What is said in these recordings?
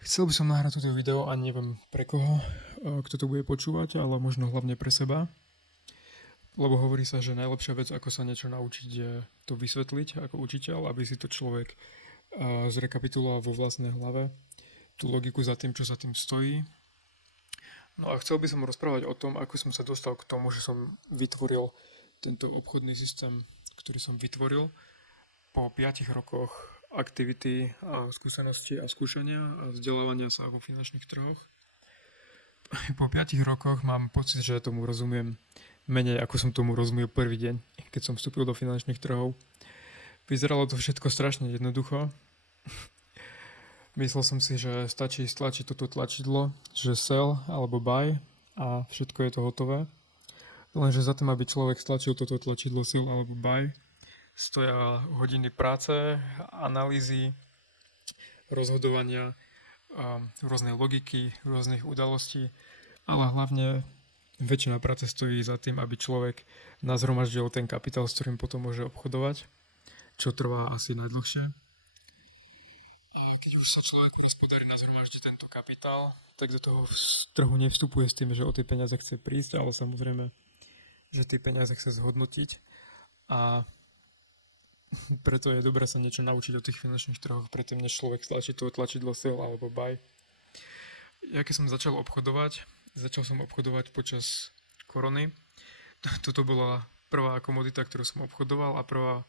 Chcel by som nahrať toto video a neviem pre koho, kto to bude počúvať, ale možno hlavne pre seba. Lebo hovorí sa, že najlepšia vec, ako sa niečo naučiť, je to vysvetliť ako učiteľ, aby si to človek zrekapituloval vo vlastnej hlave, tú logiku za tým, čo za tým stojí. No a chcel by som rozprávať o tom, ako som sa dostal k tomu, že som vytvoril tento obchodný systém, ktorý som vytvoril po 5 rokoch aktivity a skúsenosti a skúšania a vzdelávania sa vo finančných trhoch. Po 5 rokoch mám pocit, že tomu rozumiem menej, ako som tomu rozumiel prvý deň, keď som vstúpil do finančných trhov. Vyzeralo to všetko strašne jednoducho. Myslel som si, že stačí stlačiť toto tlačidlo, že sell alebo buy a všetko je to hotové. Lenže za tým, aby človek stlačil toto tlačidlo sell alebo buy, stoja hodiny práce, analýzy, rozhodovania, rôznej logiky, rôznych udalostí, ale hlavne väčšina práce stojí za tým, aby človek nazhromaždil ten kapitál, s ktorým potom môže obchodovať, čo trvá asi najdlhšie. A keď už sa človeku raz podarí nazhromaždiť tento kapitál, tak do toho trhu nevstupuje s tým, že o tie peniaze chce prísť, ale samozrejme, že tie peniaze chce zhodnotiť a preto je dobré sa niečo naučiť o tých finančných trhoch, predtým než človek stlačí to tlačidlo sell alebo buy. Ja keď som začal som obchodovať počas korony. Toto bola prvá komodita, ktorú som obchodoval a prvá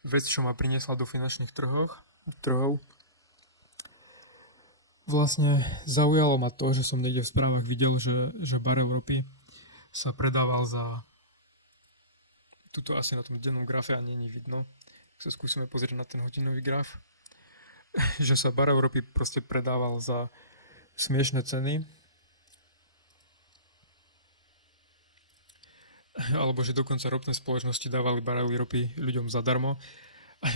vec, čo ma priniesla do finančných trhov. Vlastne zaujalo ma to, že som niekde v správach videl, že barel ropy sa predával za... Tuto asi na tom dennom grafe ani nie vidno. Ak sa skúsime pozrieť na ten hodinový graf, že sa barel ropy proste predával za smiešné ceny, alebo že dokonca ropné spoločnosti dávali barely ropy ľuďom zadarmo,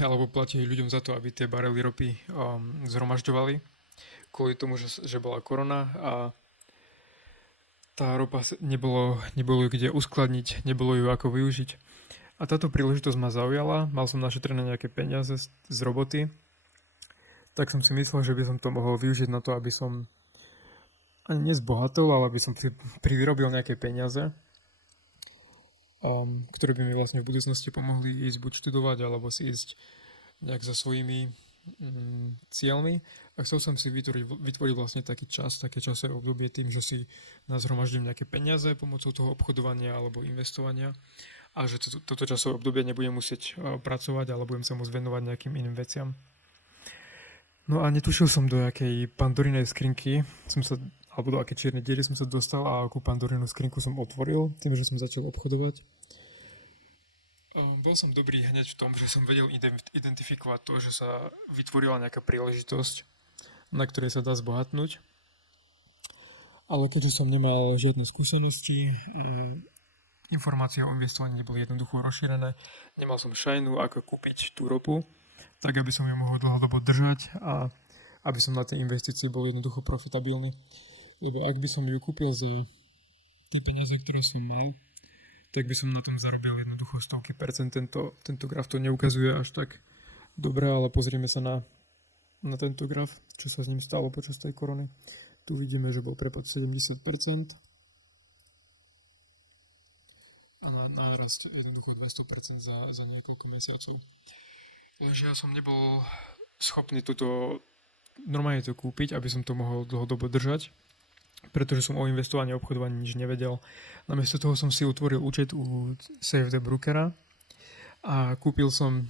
alebo platili ľuďom za to, aby tie barely ropy zhromažďovali, kvôli tomu, že bola korona a tá ropa nebolo ju kde uskladniť, nebolo ju ako využiť. A táto príležitosť ma zaujala, mal som našetrené nejaké peniaze z roboty, tak som si myslel, že by som to mohol využiť na to, aby som ani nezbohatol, ale aby som si privyrobil nejaké peniaze, ktoré by mi vlastne v budúcnosti pomohli ísť buď študovať, alebo si ísť nejak za svojimi cieľmi. A chcel som si vytvoriť vlastne taký čas, také časové obdobie tým, že si nazhromaždím nejaké peniaze pomocou toho obchodovania alebo investovania a že toto časové obdobie nebudem musieť pracovať, ale budem sa môcť venovať nejakým iným veciam. No a netušil som, do akej pandorinej skrinky alebo do akej čiernej diery som sa dostal a akú pandorinu skrinku som otvoril, tým, že som začal obchodovať. Bol som dobrý hneď v tom, že som vedel identifikovať to, že sa vytvorila nejaká príležitosť, na ktorej sa dá zbohatnúť. Ale keďže som nemal žiadne skúsenosti, informácie o investovaní neboli jednoducho rozšírené, nemal som šajnu, ako kúpiť tú ropu, tak aby som ju mohol dlhodobo držať a aby som na tej investícii bol jednoducho profitabilný. Lebo ak by som ju kúpil za tie peniaze, ktoré som mal, tak by som na tom zarobil jednoducho stovky percent. Tento graf to neukazuje až tak dobre, ale pozrieme sa na tento graf, čo sa s ním stalo počas tej korony. Tu vidíme, že bol prepad 70% a nárast jednoducho 200% za niekoľko mesiacov. Lenže ja som nebol schopný normálne to kúpiť, aby som to mohol dlhodobo držať, pretože som o investovaní a obchodovaní nič nevedel. Namiesto toho som si utvoril účet u Save the Brookera a kúpil som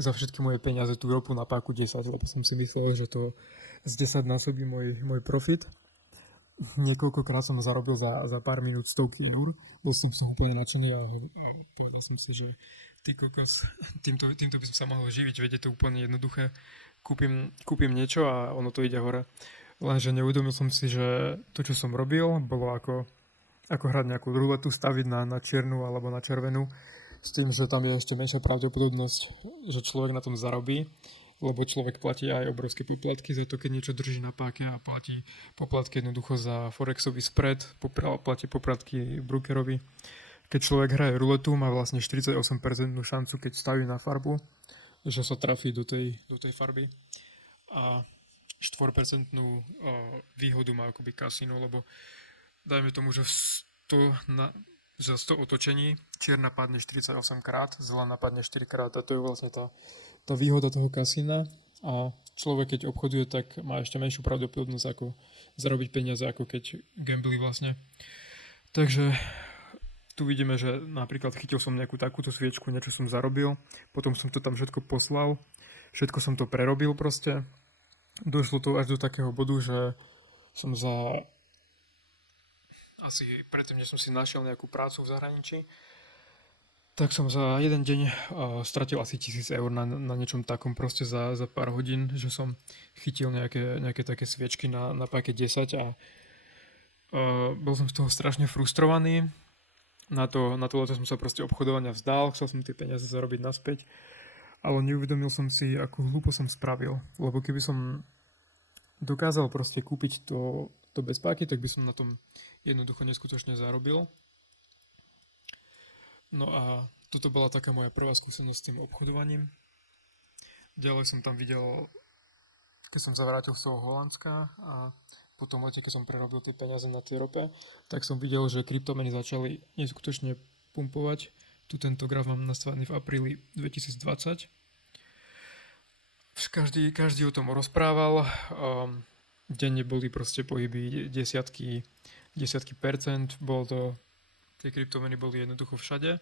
za všetky moje peniaze tú ropu na páku 10, lebo som si myslel, že to z 10 násobí môj profit. Niekoľkokrát som zarobil za pár minút stovky eur. Bol som úplne nadšený a povedal som si, že ty kokos, týmto by som sa mohol živiť, veď je to úplne jednoduché. Kúpim niečo a ono to ide hore. Lenže neuvedomil som si, že to, čo som robil, bolo ako hrať nejakú ruletu, staviť na čiernu alebo na červenú, s tým, že tam je ešte menšia pravdepodobnosť, že človek na tom zarobí, lebo človek platí aj obrovské poplatky za to, keď niečo drží na páke a platí poplatky jednoducho za forexový spread, platí poplatky brokerovi. Keď človek hraje ruletu, má vlastne 48% šancu, keď staví na farbu, že sa trafí do tej farby. A 4% výhodu má akoby kasíno, lebo dajme tomu, že 100 otočení čierna padne 48 krát, zelená padne 4 krát a to je vlastne tá výhoda toho kasína a človek keď obchoduje, tak má ešte menšiu pravdepodobnosť ako zarobiť peniaze, ako keď gambli vlastne. Takže tu vidíme, že napríklad chytil som nejakú takúto sviečku, niečo som zarobil, potom som to tam všetko poslal, všetko som to prerobil proste. Došlo to až do takého bodu, že som asi predtým, než som si našiel nejakú prácu v zahraničí, tak som za jeden deň stratil asi 1,000 eur na niečom takom proste za pár hodín, že som chytil nejaké také sviečky na paket 10 a bol som z toho strašne frustrovaný. Na to som sa proste obchodovania vzdal, chcel som tie peniaze zarobiť naspäť, ale neuvedomil som si, akú hlúpo som spravil, lebo keby som dokázal proste kúpiť to bez páky, tak by som na tom jednoducho neskutočne zarobil. No a toto bola taká moja prvá skúsenosť s tým obchodovaním. Ďalej som tam videl, keď som sa vrátil z toho Holandska a po tom lete, keď som prerobil tie peniaze na tej rope, tak som videl, že kryptomeny začali neskutočne pumpovať. Tu tento graf mám nastavený v apríli 2020. Každý o tom rozprával. Denne boli proste pohyby desiatky percent. Tie kryptomeny boli jednoducho všade.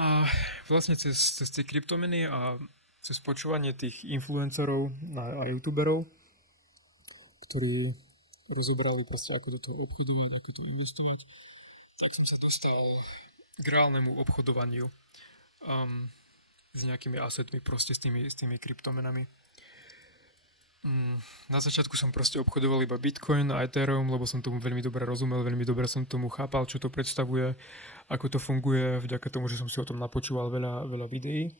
A vlastne cez tie kryptomeny a cez počúvanie tých influencerov a youtuberov, ktorí rozobrali proste ako do toho obchodovať, ako to investovať, tak som sa dostal k reálnemu obchodovaniu s nejakými assetmi, proste s tými kryptomenami. Na začiatku som proste obchodoval iba Bitcoin a Ethereum, lebo som tomu veľmi dobre rozumel, veľmi dobre som tomu chápal, čo to predstavuje, ako to funguje, vďaka tomu, že som si o tom napočúval veľa videí.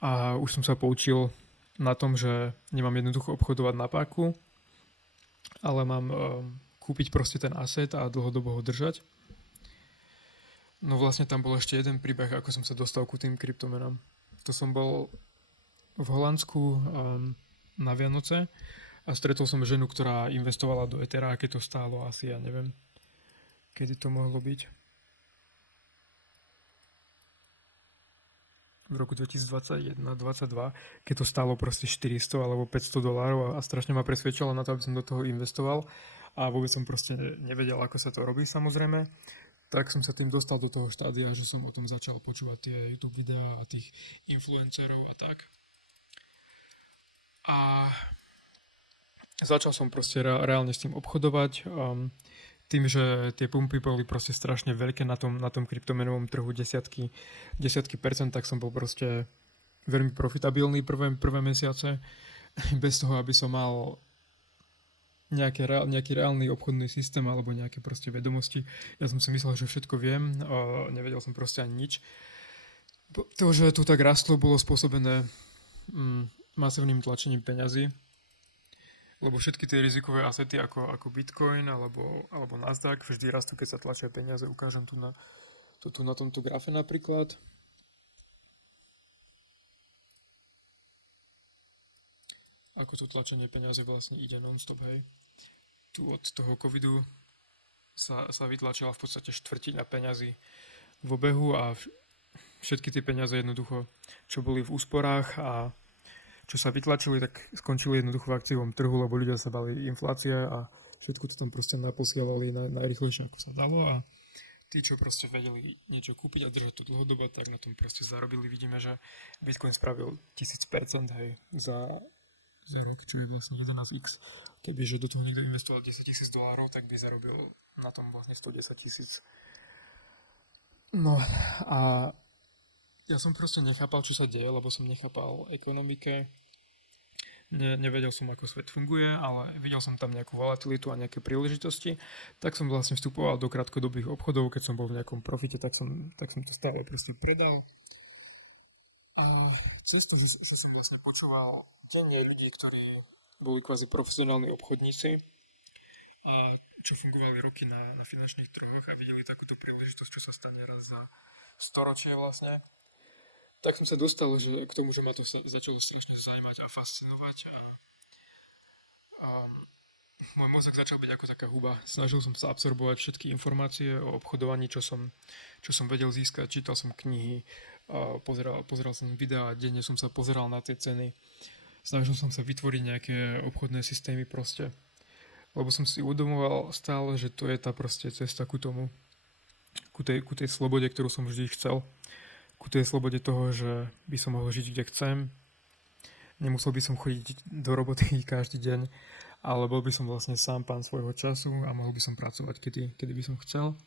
A už som sa poučil na tom, že nemám jednoducho obchodovať na páku, ale mám kúpiť proste ten asset a dlhodobo ho držať. No vlastne tam bol ešte jeden príbeh, ako som sa dostal ku tým kryptomenám. To som bol v Holandsku na Vianoce a stretol som ženu, ktorá investovala do Ethera, keď to stálo asi, ja neviem, kedy to mohlo byť. V roku 2021-2022, keď to stálo proste 400 alebo $500 a strašne ma presvedčala na to, aby som do toho investoval a vôbec som proste nevedel, ako sa to robí samozrejme. Tak som sa tým dostal do toho štádia, že som o tom začal počúvať tie YouTube videá a tých influencerov a tak. A začal som proste reálne s tým obchodovať. Tým, že tie pumpy boli proste strašne veľké na tom kryptomenovom trhu, desiatky percent, tak som bol proste veľmi profitabilný prvé mesiace. Bez toho, aby som mal nejaký reálny obchodný systém alebo nejaké proste vedomosti. Ja som si myslel, že všetko viem a nevedel som proste ani nič. To, že to tak rastlo, bolo spôsobené masívnym tlačením peňazí, lebo všetky tie rizikové asety ako Bitcoin alebo Nasdaq vždy rastú, keď sa tlačia peniaze. Ukážem tu na tomto grafe napríklad. Ako to tlačenie peniazy vlastne ide non-stop, hej. Tu od toho covidu sa vytlačila v podstate štvrtina peňazí v obehu a všetky tie peniaze jednoducho, čo boli v úsporách a čo sa vytlačili, tak skončili jednoducho v akciovom trhu, lebo ľudia sa bali inflácie a všetko to tam proste naposielali najrýchlejšie, ako sa dalo a tí, čo proste vedeli niečo kúpiť a držať to dlhodobo, tak na tom proste zarobili. Vidíme, že Bitcoin spravil 1000%, hej, za rok, čo je vlastne 11x. Kebyže do toho niekto investoval $10,000, tak by zarobil na tom vlastne 110,000. No a ja som proste nechápal, čo sa deje, lebo som nechápal ekonomike. Nevedel som, ako svet funguje, ale videl som tam nejakú volatilitu a nejaké príležitosti. Tak som vlastne vstupoval do krátkodobých obchodov, keď som bol v nejakom profite, tak som to stále proste predal. A cez to, že som vlastne počúval denne ľudí, ktorí boli kvázi profesionálni obchodníci a čo fungovali roky na finančných trhoch a videli takúto príležitosť, čo sa stane raz za storočie vlastne. Tak som sa dostal k tomu, že ma to začalo strašne zaujímať a fascinovať a môj mozog začal byť ako taká huba. Snažil som sa absorbovať všetky informácie o obchodovaní, čo som vedel získať. Čítal som knihy, pozeral som videá, denne som sa pozeral na tie ceny. Snažil som sa vytvoriť nejaké obchodné systémy proste. Lebo som si uvedomoval stále, že to je tá proste cesta ku tomu. Ku tej slobode, ktorú som vždy chcel. Ku tej slobode toho, že by som mohol žiť, kde chcem. Nemusel by som chodiť do roboty každý deň, ale bol by som vlastne sám pán svojho času a mohol by som pracovať, kedy by som chcel.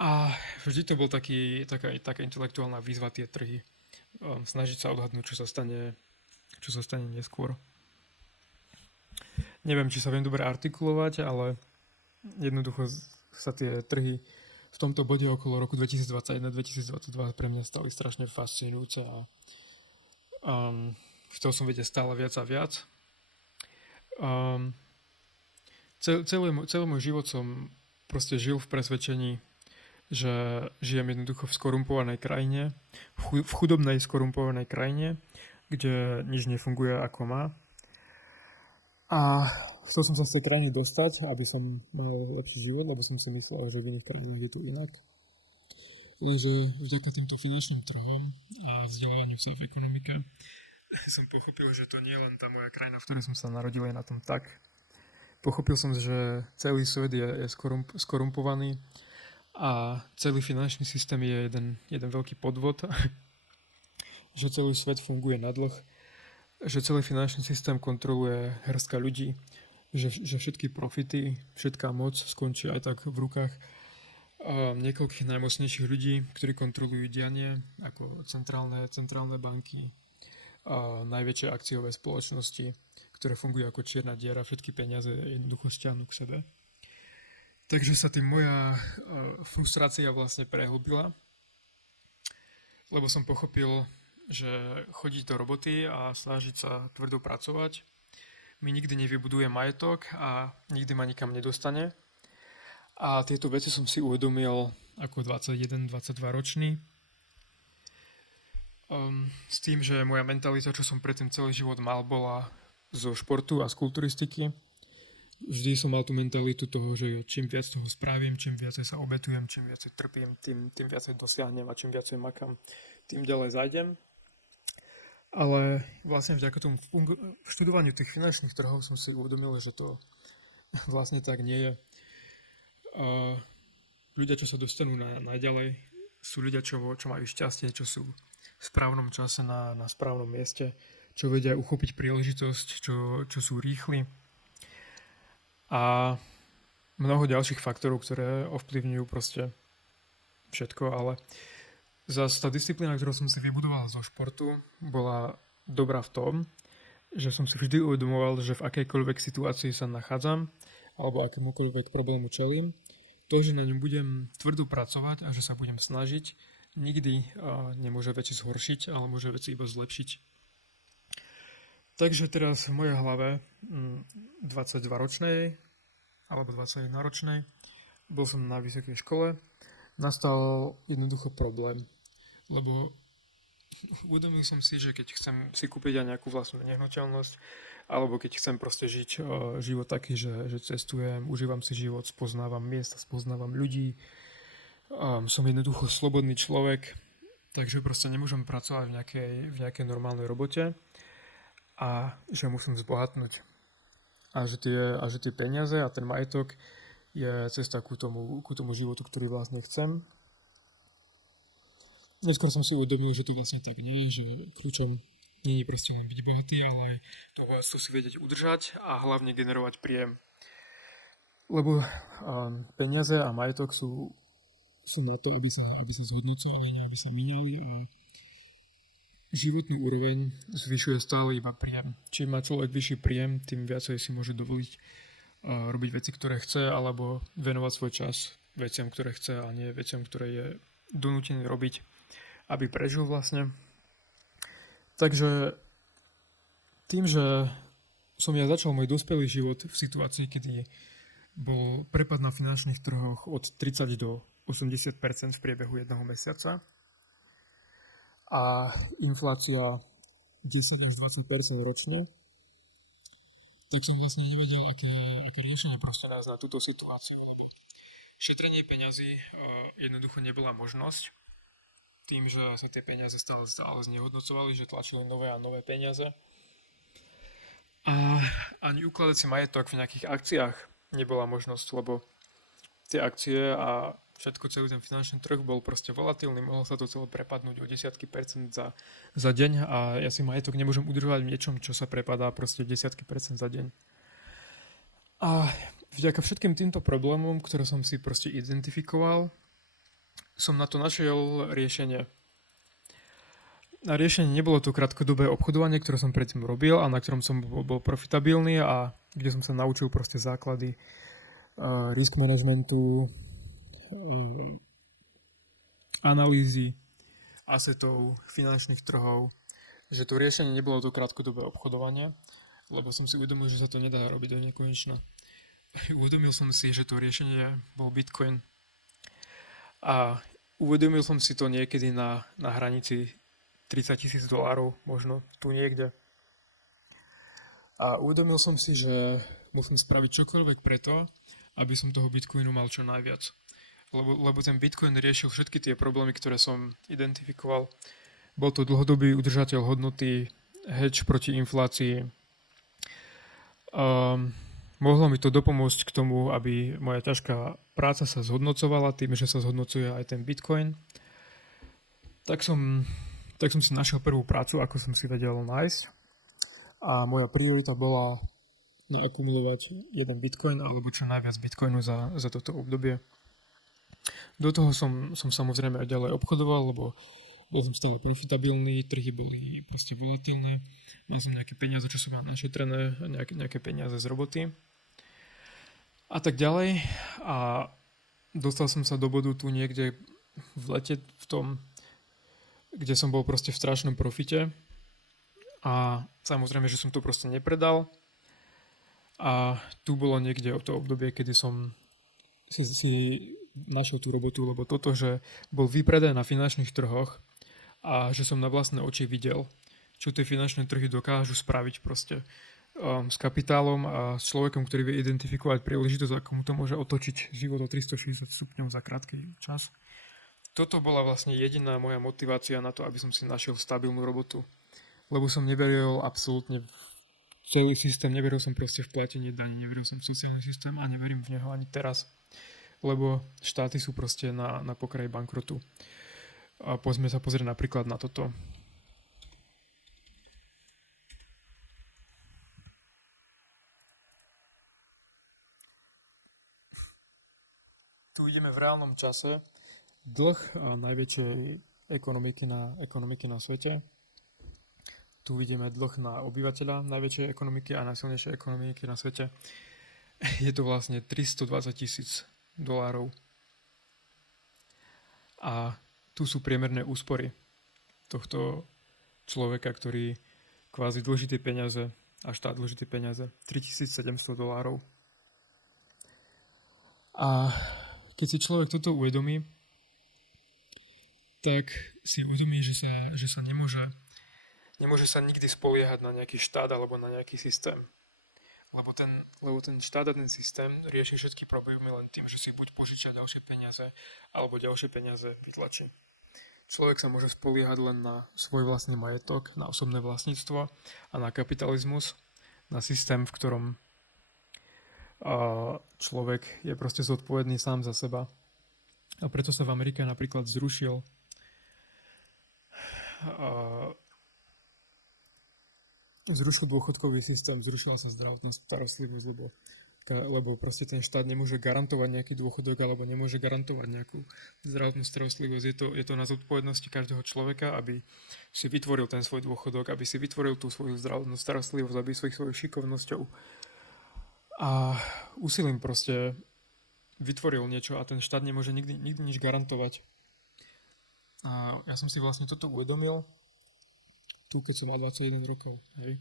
A vždy to bol taká intelektuálna výzva, tie trhy. Snažiť sa odhadnúť, čo sa stane neskôr. Neviem, či sa viem dobre artikulovať, ale jednoducho sa tie trhy v tomto bode okolo roku 2021-2022 pre mňa stali strašne fascinujúce a chcel som vedieť stále viac a viac. Celý môj život som proste žil v presvedčení, že žijem jednoducho v skorumpovanej krajine, v chudobnej skorumpovanej krajine, kde nič nefunguje ako má. A chcel som sa z tej krajiny dostať, aby som mal lepší život, lebo som si myslel, že v iných krajinách je to inak. Lenže vďaka týmto finančným trhom a vzdelávaniu sa v ekonomike som pochopil, že to nie je len tá moja krajina, v ktorej som sa narodil, je na tom tak. Pochopil som, že celý svet je skorumpovaný a celý finančný systém je jeden veľký podvod, že celý svet funguje na dlh, že celý finančný systém kontroluje hrstka ľudí, že všetky profity, všetká moc skončí aj tak v rukách niekoľkých najmocnejších ľudí, ktorí kontrolujú dianie, ako centrálne banky, najväčšie akciové spoločnosti, ktoré fungujú ako čierna diera, všetky peniaze jednoducho šťahnú k sebe. Takže sa tým moja frustrácia vlastne prehlbila, lebo som pochopil, že chodiť do roboty a snažiť sa tvrdo pracovať mi nikdy nevybuduje majetok a nikdy ma nikam nedostane. A tieto veci som si uvedomil ako 21-22 ročný. S tým, že moja mentalita, čo som predtým celý život mal, bola zo športu a z kulturistiky. Vždy som mal tú mentalitu toho, že čím viac toho spravím, čím viacej sa obetujem, čím viacej trpím, tým viacej dosiahnem a čím viacej makám, tým ďalej zajdem. Ale vlastne vďaka tomu študovaniu tých finančných trhov som si uvedomil, že to vlastne tak nie je. Ľudia, čo sa dostanú najďalej, sú ľudia, čo majú šťastie, čo sú v správnom čase na správnom mieste, čo vedia uchopiť príležitosť, čo sú rýchli. A mnoho ďalších faktorov, ktoré ovplyvňujú proste všetko, ale zase tá disciplína, ktorú som si vybudoval zo športu, bola dobrá v tom, že som si vždy uvedomoval, že v akejkoľvek situácii sa nachádzam alebo akémukoľvek problému čelím, to, že na ňom budem tvrdo pracovať a že sa budem snažiť, nikdy nemôže veci zhoršiť, ale môže veci iba zlepšiť. Takže teraz v mojej hlave 22-ročnej alebo 21-ročnej bol som na vysokej škole, nastal jednoducho problém, lebo uvedomil som si, že keď chcem si kúpiť aj nejakú vlastnú nehnuteľnosť, alebo keď chcem proste žiť život taký, že cestujem, užívam si život, spoznávam miesta, spoznávam ľudí, som jednoducho slobodný človek, takže proste nemôžem pracovať v nejakej normálnej robote a že musím zbohatnúť. A že tie peniaze a ten majetok je cesta ku tomu životu, ktorý vlastne chcem. Neskôr som si uvedomil, že to vlastne tak nie je, že kľúčom nie je proste len byť bohatý, ale aj to bohatstvo si vedieť udržať a hlavne generovať príjem. Lebo peniaze a majetok sú na to, aby sa zhodnocovali, aby sa míňali a životnú úroveň zvyšuje stále iba príjem. Čím má človek vyšší príjem, tým viacej si môže dovoliť robiť veci, ktoré chce, alebo venovať svoj čas veciam, ktoré chce a nie veciam, ktoré je donútený robiť, aby prežil vlastne. Takže tým, že som ja začal môj dospelý život v situácii, kedy bol prepad na finančných trhoch od 30 do 80% v priebehu jedného mesiaca a inflácia 10 až 20% ročne, tak som vlastne nevedel, aké riešenie proste nájsť na túto situáciu. Šetrenie peňazí jednoducho nebola možnosť, tým, že sa tie peniaze stále znehodnocovali, že tlačili nové a nové peniaze. A ani ukladať si majetok v nejakých akciách nebola možnosť, lebo tie akcie a všetko, celý ten finančný trh bol proste volatilný, mohlo sa to celé prepadnúť o desiatky percent za deň a ja si majetok nemôžem udržovať v niečom, čo sa prepadá proste desiatky percent za deň. A vďaka všetkým týmto problémom, ktoré som si proste identifikoval, som na to našiel riešenie. A riešenie nebolo to krátkodobé obchodovanie, ktoré som predtým robil a na ktorom som bol profitabilný a kde som sa naučil proste základy risk managementu, analýzy asetov, finančných trhov, že to riešenie nebolo to krátkodobé obchodovanie, lebo som si uvedomil, že sa to nedá robiť do nekonečna. Uvedomil som si, že to riešenie bol Bitcoin. A uvedomil som si to niekedy na hranici $30,000, možno tu niekde. A uvedomil som si, že musím spraviť čokoľvek preto, aby som toho Bitcoinu mal čo najviac. Lebo ten Bitcoin riešil všetky tie problémy, ktoré som identifikoval. Bol to dlhodobý udržateľ hodnoty, hedge proti inflácii. Mohlo mi to dopomôcť k tomu, aby moja ťažká práca sa zhodnocovala tým, že sa zhodnocuje aj ten Bitcoin. Tak som si našiel prvú prácu, ako som si vedel nájsť. A moja priorita bola naakumulovať jeden Bitcoin alebo čo najviac Bitcoinu za toto obdobie. Do toho som samozrejme aj ďalej obchodoval, lebo bol som stále profitabilný, trhy boli proste volatilné, mal som nejaké peniaze, čo som mal našetrené, nejaké peniaze z roboty a tak ďalej. A dostal som sa do bodu tu niekde v lete, v tom, kde som bol proste v strašnom profite a samozrejme, že som to proste nepredal. A tu bolo niekde o to obdobie, kedy som si našiel tú robotu, lebo toto, že bol výpredaj na finančných trhoch a že som na vlastné oči videl, čo tie finančné trhy dokážu spraviť proste s kapitálom a s človekom, ktorý vie identifikovať príležitosť, ako mu to môže otočiť život o 360 stupňov za krátky čas. Toto bola vlastne jediná moja motivácia na to, aby som si našiel stabilnú robotu. Lebo som neveril absolútne v celý systém, neveril som proste v platenie daní, neveril som v sociálny systém a neverím v neho ani teraz. Lebo štáty sú proste na pokraji bankrotu. A poďme sa pozrieť napríklad na toto. Tu ideme v reálnom čase. Dlh najväčšej ekonomiky na svete. Tu vidíme dlh na obyvateľa najväčšej ekonomiky a najsilnejšej ekonomiky na svete. Je to vlastne $320,000. A tu sú priemerné úspory tohto človeka, ktorý kvázi dlží tie peniaze a štát dlží tie peniaze. $3,700. A keď si človek toto uvedomí, tak si uvedomí, že sa nemôže sa nikdy spoliehať na nejaký štát alebo na nejaký systém. Lebo ten štát a ten systém rieši všetky problémy len tým, že si buď požičia ďalšie peniaze, alebo ďalšie peniaze vytlačí. Človek sa môže spoliehať len na svoj vlastný majetok, na osobné vlastníctvo a na kapitalizmus, na systém, v ktorom človek je proste zodpovedný sám za seba. A preto sa v Amerike napríklad zrušil dôchodkový systém, zrušila sa zdravotná starostlivosť, lebo proste ten štát nemôže garantovať nejaký dôchodok alebo nemôže garantovať nejakú zdravotnú starostlivosť. Je to na zodpovednosti každého človeka, aby si vytvoril ten svoj dôchodok, aby si vytvoril tú svoju zdravotnú starostlivosť, aby svojou šikovnosťou a úsilím proste vytvoril niečo a ten štát nemôže nikdy nič garantovať. A ja som si vlastne toto uvedomil tu, keď som mal 21 rokov. Hej.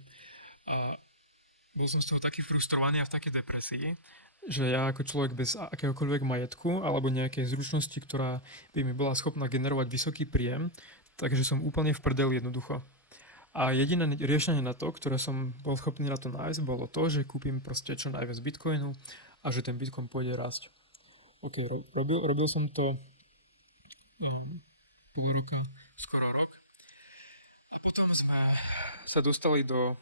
A bol som z toho taký frustrovaný a v takej depresii, že ja ako človek bez akéhokoľvek majetku alebo nejakej zručnosti, ktorá by mi bola schopná generovať vysoký príjem, takže som úplne v prdeli jednoducho. A jediné riešenie na to, ktoré som bol schopný na to nájsť, bolo to, že kúpim proste čo najviac bitcoinu a že ten bitcoin pôjde rásť. OK, robil som to pol roka, skoro rok. A potom sme sa dostali do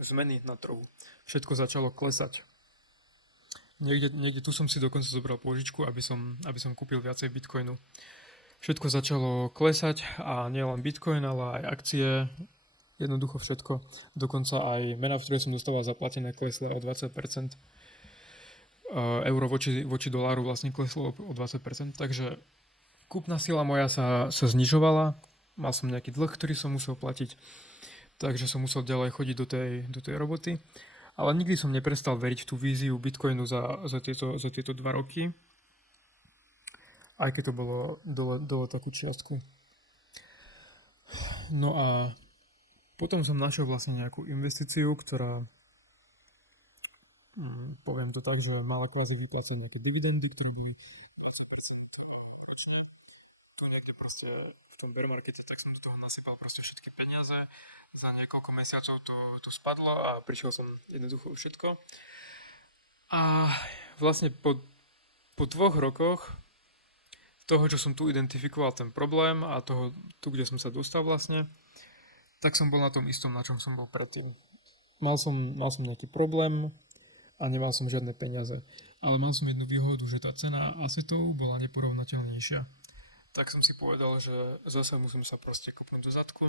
zmeny na trhu. Všetko začalo klesať. Niekde tu som si dokonca zobral pôžičku, aby som kúpil viacej bitcoinu. Všetko začalo klesať a nielen bitcoin, ale aj akcie, jednoducho všetko. Dokonca aj mena, v ktorej som dostával zaplatené, klesla o 20%. Euro voči doláru vlastne kleslo o 20%, takže kúpna sila moja sa znižovala. Mal som nejaký dlh, ktorý som musel platiť, takže som musel ďalej chodiť do tej roboty. Ale nikdy som neprestal veriť v tú víziu Bitcoinu za tieto 2 roky, aj keď to bolo dole takú čiastku. No a potom som našiel vlastne nejakú investíciu, ktorá, poviem to tak, že mala kvázi vyplácať nejaké dividendy, ktoré boli 20% ročne. Tu niekde proste v tom bear markete, tak som do toho nasypal proste všetky peniaze. Za niekoľko mesiacov to spadlo a prišiel som jednoducho všetko. A vlastne po 2 rokoch toho, čo som tu identifikoval ten problém a tu, kde som sa dostal vlastne, tak som bol na tom istom, na čom som bol predtým. Mal som nejaký problém a nemal som žiadne peniaze. Ale mal som jednu výhodu, že tá cena asetov bola neporovnateľnejšia. Tak som si povedal, že zase musím sa proste kopnúť do zadku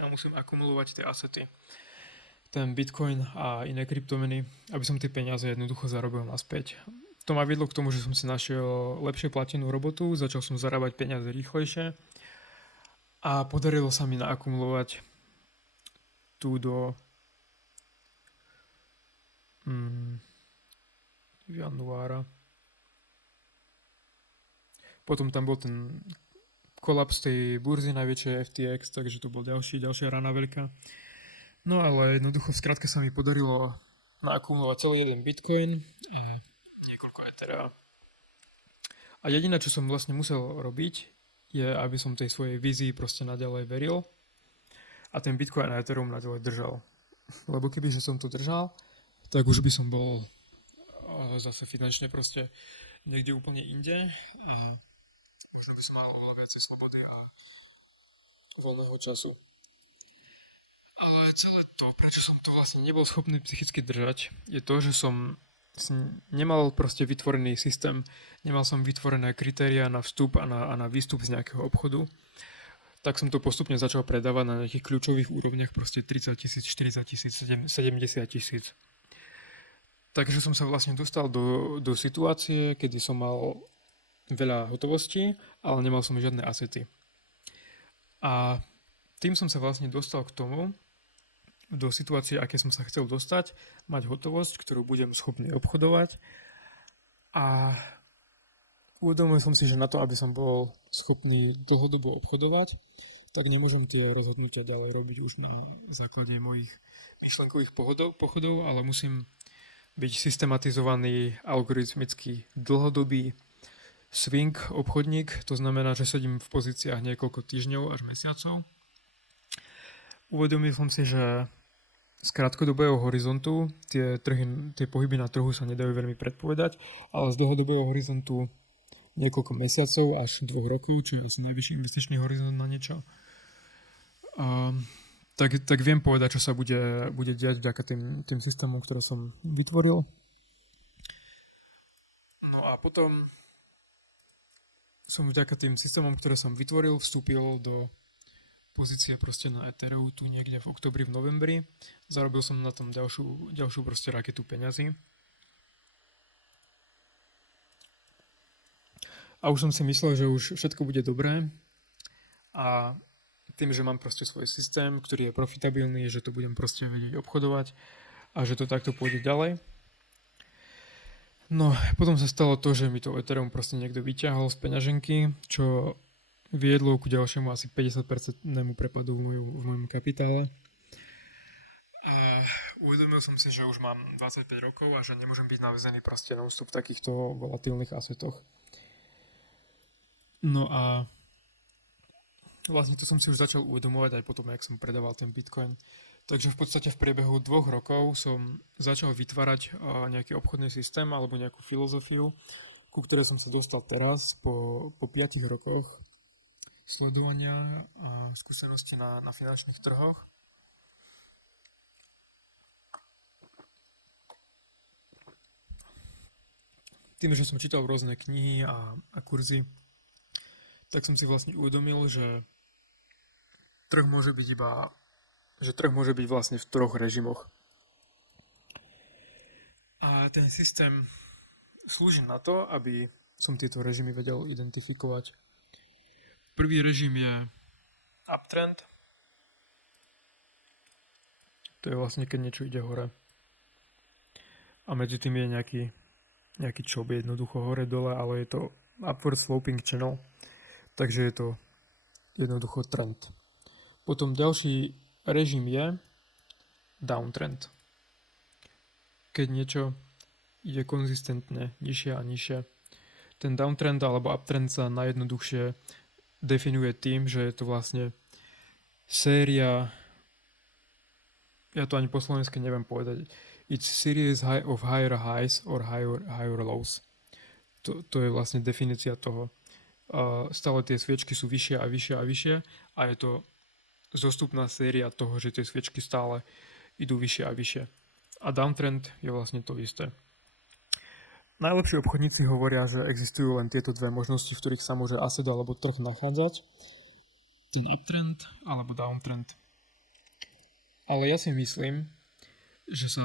a musím akumulovať tie asety, ten bitcoin a iné kryptomeny, aby som tie peniaze jednoducho zarobil naspäť. To ma viedlo k tomu, že som si našiel lepšie platenú robotu, začal som zarábať peniaze rýchlejšie a podarilo sa mi naakumulovať tu do januára. Potom tam bol ten kolaps tej burzy najväčšej FTX, takže to bol ďalšia rana veľká. No ale jednoducho skrátka sa mi podarilo naakumulovať celý jeden bitcoin, niekoľko Ethera. A jediné, čo som vlastne musel robiť, je, aby som tej svojej vízii proste naďalej veril a ten bitcoin a Ethereum naďalej držal. Lebo keby som to držal, tak už by som bol zase finančne proste niekde úplne inde. Možno by som mal oveľa viacej slobody a voľného času. Ale celé to, prečo som to vlastne nebol schopný psychicky držať, je to, že som nemal proste vytvorený systém, nemal som vytvorené kritériá na vstup a na výstup z nejakého obchodu. Tak som to postupne začal predávať na nejakých kľúčových úrovniach, proste 30 000, 40 000, 70 000. Takže som sa vlastne dostal do situácie, kedy som mal veľa hotovosti, ale nemal som žiadne asety. A tým som sa vlastne dostal k tomu, do situácie, aké som sa chcel dostať, mať hotovosť, ktorú budem schopný obchodovať. A uvedomil som si, že na to, aby som bol schopný dlhodobo obchodovať, tak nemôžem tie rozhodnutia ďalej robiť už na základe mojich myšlenkových pochodov, ale musím byť systematizovaný, algoritmický, dlhodobý swing obchodník, to znamená, že sedím v pozíciách niekoľko týždňov až mesiacov. Uvedomil som si, že z krátkodobého horizontu tie pohyby na trhu sa nedajú veľmi predpovedať, ale z dlhodobého horizontu niekoľko mesiacov až 2 rokov, čo je asi najvyšší investičný horizont na niečo, tak viem povedať, čo sa bude diať vďaka tým systémom, ktoré som vytvoril. No a potom som vďaka tým systémom, ktoré som vytvoril, vstúpil do pozície proste na Ethereu tu niekde v oktobri, v novembri. Zarobil som na tom ďalšiu proste raketu peňazí. A už som si myslel, že už všetko bude dobré a tým, že mám proste svoj systém, ktorý je profitabilný, že to budem proste vedieť obchodovať a že to takto pôjde ďalej. No, potom sa stalo to, že mi to Ethereum proste niekto vyťahol z peňaženky, čo viedlo ku ďalšiemu asi 50% prepadu v mojom kapitále. A uvedomil som si, že už mám 25 rokov a že nemôžem byť navezený proste non-stop v takýchto volatilných asetoch. No a vlastne to som si už začal uvedomovať aj potom, jak som predával ten Bitcoin. Takže v podstate v priebehu 2 rokov som začal vytvárať nejaký obchodný systém alebo nejakú filozofiu, ku ktorej som sa dostal teraz po 5 rokoch sledovania a skúsenosti na finančných trhoch. Tým, že som čítal rôzne knihy a kurzy, tak som si vlastne uvedomil, že trh môže byť vlastne v 3 režimoch. A ten systém slúži na to, aby som tieto režimy vedel identifikovať. Prvý režim je uptrend. To je vlastne, keď niečo ide hore. A medzi tým je nejaký čob, jednoducho hore-dole, ale je to upward sloping channel. Takže je to jednoducho trend. Potom ďalší režim je downtrend. Keď niečo ide konzistentne nižšie a nižšie. Ten downtrend alebo uptrend sa najjednoduchšie definuje tým, že je to vlastne séria, ja to ani po slovensky neviem povedať, it's series of higher highs or higher lows. To je vlastne definícia toho. Stále tie sviečky sú vyššie a vyššie a vyššie a je to zostupná séria toho, že tie sviečky stále idú vyššie a vyššie. A downtrend je vlastne to isté. Najlepší obchodníci hovoria, že existujú len tieto dve možnosti, v ktorých sa môže asset alebo trh nachádzať. Ten uptrend alebo downtrend. Ale ja si myslím, že sa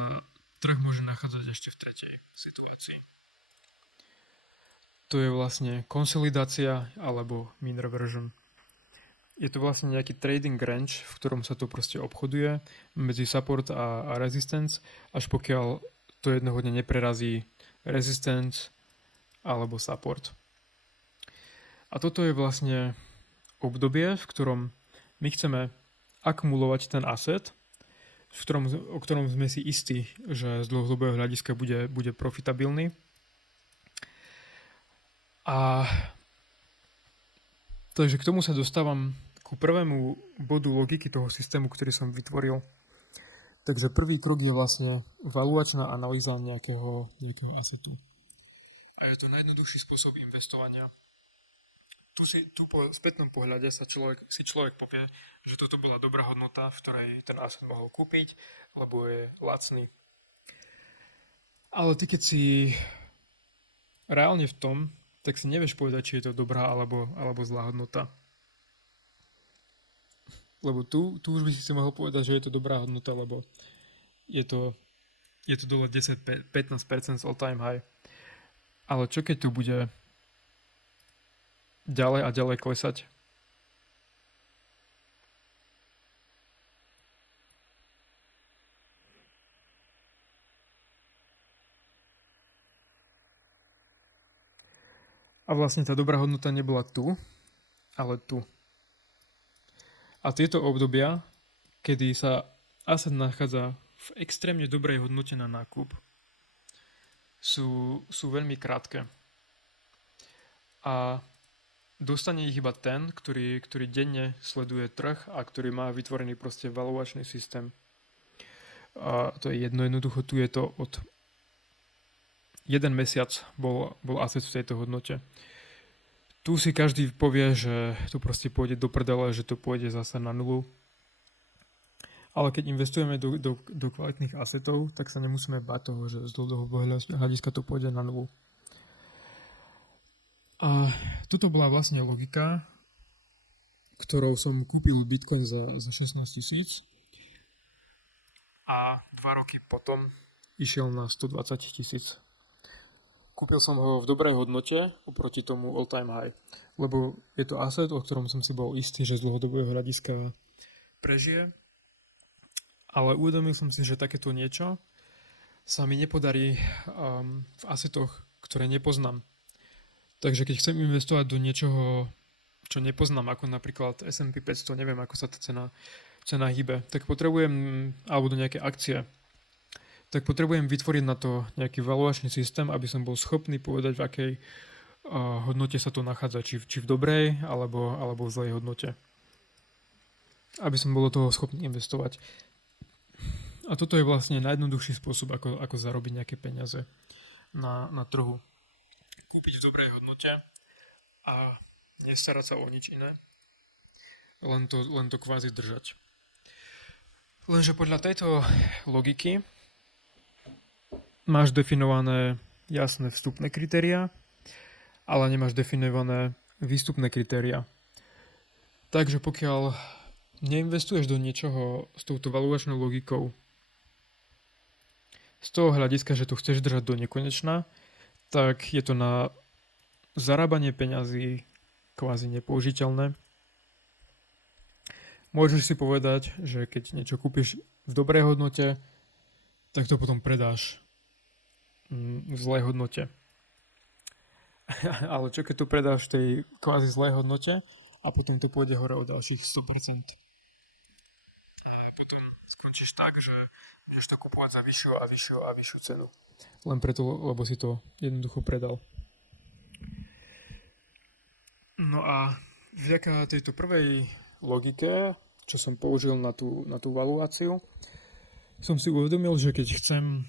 trh môže nachádzať ešte v tretej situácii. To je vlastne konsolidácia alebo mean reversion. Je to vlastne nejaký trading range, v ktorom sa to proste obchoduje medzi support a resistance, až pokiaľ to jednoho dňa neprerazí resistance alebo support. A toto je vlastne obdobie, v ktorom my chceme akumulovať ten asset, o ktorom sme si istí, že z dlhodobého hľadiska bude profitabilný. A takže k tomu sa dostávam ku prvému bodu logiky toho systému, ktorý som vytvoril. Takže prvý krok je vlastne valuačná analýza nejakého assetu. A je to najjednoduchší spôsob investovania. Tu po spätnom pohľade si človek povie, že toto bola dobrá hodnota, v ktorej ten asset mohol kúpiť, lebo je lacný. Ale ty keď si reálne v tom, tak si nevieš povedať, či je to dobrá alebo zlá hodnota. Lebo tu už by si mohol povedať, že je to dobrá hodnota, lebo je to dole 10-15% all time high. Ale čo keď tu bude ďalej a ďalej klesať? A vlastne tá dobrá hodnota nebola tu, ale tu. A tieto obdobia, kedy sa asset nachádza v extrémne dobrej hodnote na nákup, sú veľmi krátke. A dostane ich iba ten, ktorý denne sleduje trh a ktorý má vytvorený proste valuačný systém. A to je jednoducho, tu je to od 1 mesiac bol asset v tejto hodnote. Tu si každý povie, že to proste pôjde do prdele, že to pôjde zase na nulu. Ale keď investujeme do kvalitných assetov, tak sa nemusíme báť toho, že z dlhodobého hľadiska to pôjde na nulu. A toto bola vlastne logika, ktorou som kúpil Bitcoin za 16 000 a 2 roky potom išiel na 120 000. Kúpil som ho v dobrej hodnote oproti tomu all time high, lebo je to asset, o ktorom som si bol istý, že z dlhodobého hľadiska prežije. Ale uvedomil som si, že takéto niečo sa mi nepodarí v assetoch, ktoré nepoznám. Takže keď chcem investovať do niečoho, čo nepoznám, ako napríklad S&P 500, neviem, ako sa tá cena hýbe, tak potrebujem, alebo do nejaké akcie, tak potrebujem vytvoriť na to nejaký valuačný systém, aby som bol schopný povedať, v akej hodnote sa to nachádza, či v dobrej, alebo v zlej hodnote. aby som bol do toho schopný investovať. A toto je vlastne najjednoduchší spôsob, ako zarobiť nejaké peniaze na trhu. Kúpiť v dobrej hodnote a nestarať sa o nič iné, len to kvázi držať. Lenže podľa tejto logiky máš definované jasné vstupné kritériá, ale nemáš definované výstupné kritériá. Takže pokiaľ neinvestuješ do niečoho s touto valuačnou logikou, z toho hľadiska, že to chceš držať do nekonečna, tak je to na zarábanie peňazí kvázi nepoužiteľné. Môžeš si povedať, že keď niečo kúpiš v dobrej hodnote, tak to potom predáš v zlej hodnote. Ale čo keď to predáš v tej kvázi zlej hodnote a potom to pôjde hore o ďalších 100%. A potom skončíš tak, že budeš to kúpovať za vyššiu a vyššiu a vyššiu cenu. Len preto, lebo si to jednoducho predal. No a vďaka tejto prvej logike, čo som použil na tú valuáciu, som si uvedomil, že keď chcem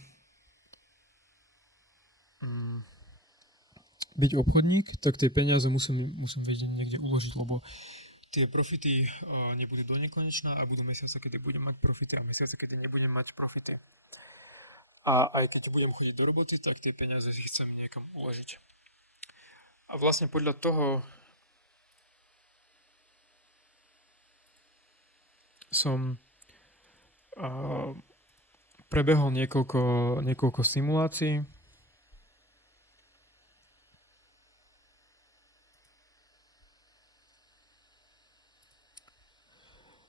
byť obchodník, tak tie peniaze musím vedieť niekde uložiť, lebo tie profity nebudú do nekonečna a budú mesiace, kedy budem mať profity a mesiace, kedy nebudem mať profity. A aj keď budem chodiť do roboty, tak tie peniaze si chcem niekam uložiť. A vlastne podľa toho som prebehol niekoľko simulácií.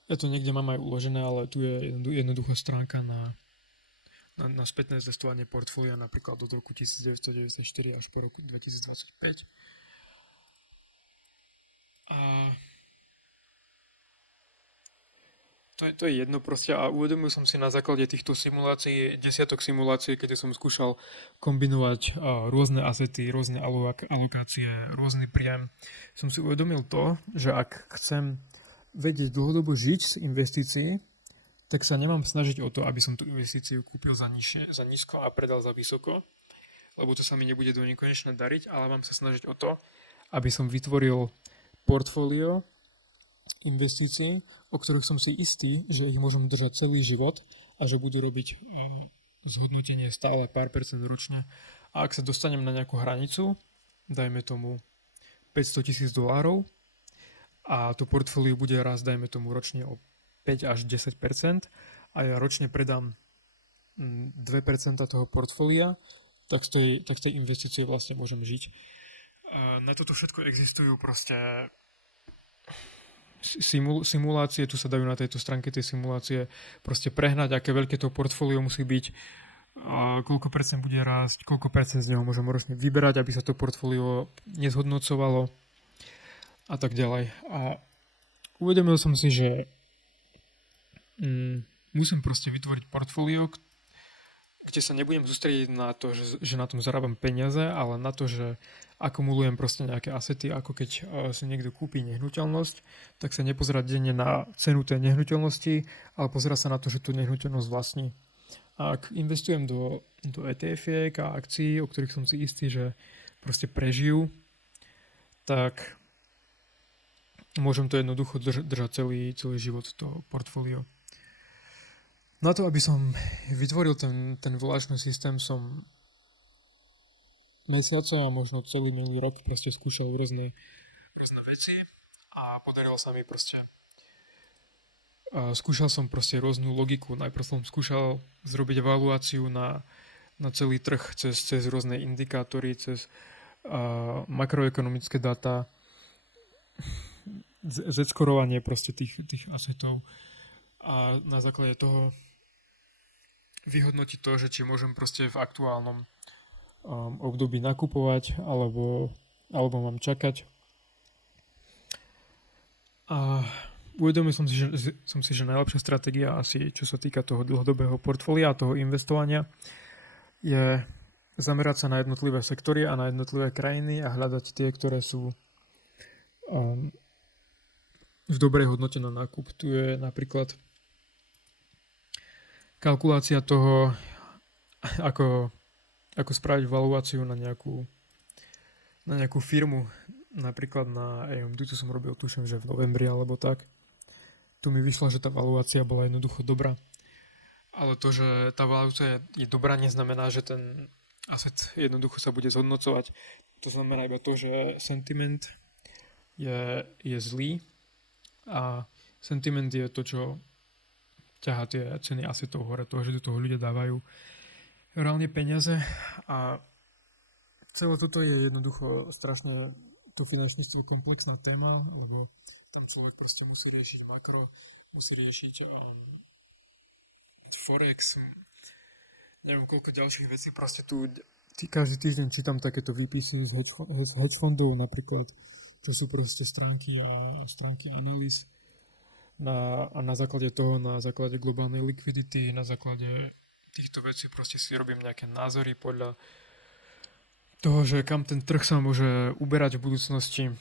Ja to niekde mám aj uložené, ale tu je jednoduchá stránka na spätné zlistovanie portfólia napríklad od roku 1994 až po roku 2025. A to je jedno proste a uvedomil som si na základe týchto simulácií, desiatok simulácií, keď som skúšal kombinovať rôzne asety, rôzne alokácie, rôzny príjem. Som si uvedomil to, že ak chcem vedieť dlhodobo žiť z investícií, tak sa nemám snažiť o to, aby som tú investíciu kúpil za nízko a predal za vysoko, lebo to sa mi nebude do nekonečna dariť, ale mám sa snažiť o to, aby som vytvoril portfólio investícií, o ktorých som si istý, že ich môžem držať celý život a že budú robiť zhodnotenie stále pár percent ročne. A ak sa dostanem na nejakú hranicu, dajme tomu $500,000 a to portfólio bude raz, dajme tomu ročne o 5 až 10% a ja ročne predám 2% toho portfólia, tak z tej investície vlastne môžem žiť. A na toto všetko existujú proste simulácie, tu sa dajú na tejto stránke tie simulácie proste prehnať, aké veľké to portfólio musí byť, koľko percent bude rásť, koľko percent z neho môžem ročne vyberať, aby sa to portfólio nezhodnocovalo a tak ďalej. A uvedomil som si, že musím proste vytvoriť portfólio, kde sa nebudem sústrediť na to, že na tom zarábam peniaze, ale na to, že akumulujem proste nejaké asety, ako keď si niekto kúpi nehnuteľnosť, tak sa nepozerá denne na cenu tej nehnuteľnosti, ale pozerá sa na to, že tú nehnuteľnosť vlastní. A ak investujem do ETF-iek a akcií, o ktorých som si istý, že proste prežijú, tak môžem to jednoducho držať celý život to portfólio. Na to, aby som vytvoril ten valuačný systém, som mesiacov a možno celý minulý rok proste skúšal rôzne veci a podarilo sa mi proste skúšal som proste rôznu logiku. Najprv som skúšal zrobiť evaluáciu na celý trh cez rôzne indikátory, cez makroekonomické dáta, zedskorovanie proste tých asetov a na základe toho vyhodnotiť to, že či môžem proste v aktuálnom období nakupovať alebo mám čakať. A uvedomil som si, že najlepšia stratégia asi, čo sa týka toho dlhodobého portfólia a toho investovania, je zamerať sa na jednotlivé sektory a na jednotlivé krajiny a hľadať tie, ktoré sú v dobrej hodnote na nákup. Tu je napríklad kalkulácia toho, ako, ako spraviť valuáciu na nejakú firmu. Napríklad na AMD, tu som robil, tuším, že v novembri alebo tak. Tu mi vyšlo, že tá valuácia bola jednoducho dobrá. Ale to, že tá valuácia je dobrá, neznamená, že ten asset jednoducho sa bude zhodnocovať. To znamená iba to, že sentiment je zlý a sentiment je to, čo ťahá tie ceny assetov hore, toho, že do toho ľudia dávajú reálne peniaze a celé toto je jednoducho strašne to finančníctvo komplexná téma, lebo tam človek proste musí riešiť makro, musí riešiť forex, neviem koľko ďalších vecí, proste tu každý týždeň čítam takéto výpisy z hedge fondov napríklad, čo sú proste stránky analýz a na základe toho, na základe globálnej likvidity, na základe týchto vecí proste si robím nejaké názory podľa toho, že kam ten trh sa môže uberať v budúcnosti.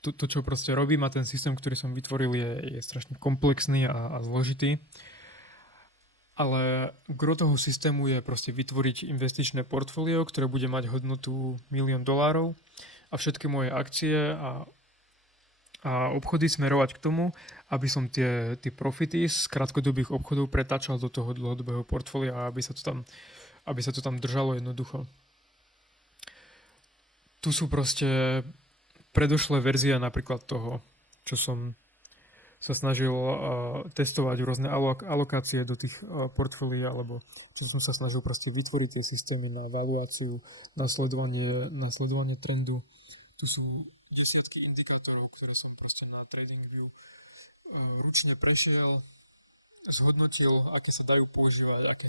To, čo proste robím a ten systém, ktorý som vytvoril, je strašne komplexný a zložitý. Ale gro toho systému je proste vytvoriť investičné portfólio, ktoré bude mať hodnotu $1 000 000 a všetky moje akcie a obchody smerovať k tomu, aby som tie profity z krátkodobých obchodov pretáčal do toho dlhodobého portfólia a aby sa to tam držalo jednoducho. Tu sú proste predošlé verzie napríklad toho, čo som sa snažil testovať rôzne alokácie do tých portfólií, alebo čo som sa snažil proste vytvoriť tie systémy na valuáciu, na sledovanie trendu. Tu sú desiatky indikátorov, ktoré som proste na TradingView ručne prešiel, zhodnotil, aké sa dajú používať, aké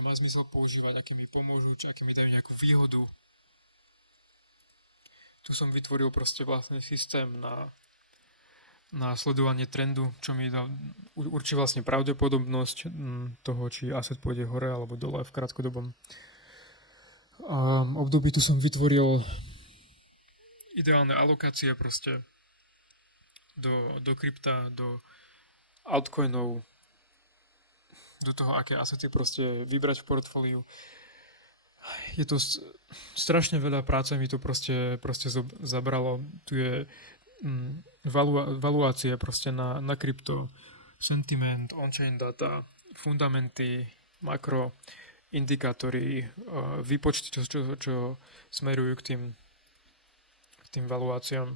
má zmysel používať, aké mi pomôžu, či aké mi dajú nejakú výhodu. Tu som vytvoril proste vlastný systém na sledovanie trendu, čo mi určí vlastne pravdepodobnosť toho, či asset pôjde hore alebo dole v krátkodobom období. Tu som vytvoril ideálne alokácie proste do krypta, do altcoinov, do toho, aké asety proste vybrať v portfóliu. Je to strašne veľa práce, mi to proste zabralo. Tu je valuácie proste na krypto, sentiment, on-chain data, fundamenty, makro, indikátory, výpočty, čo smerujú k tým valuáciám.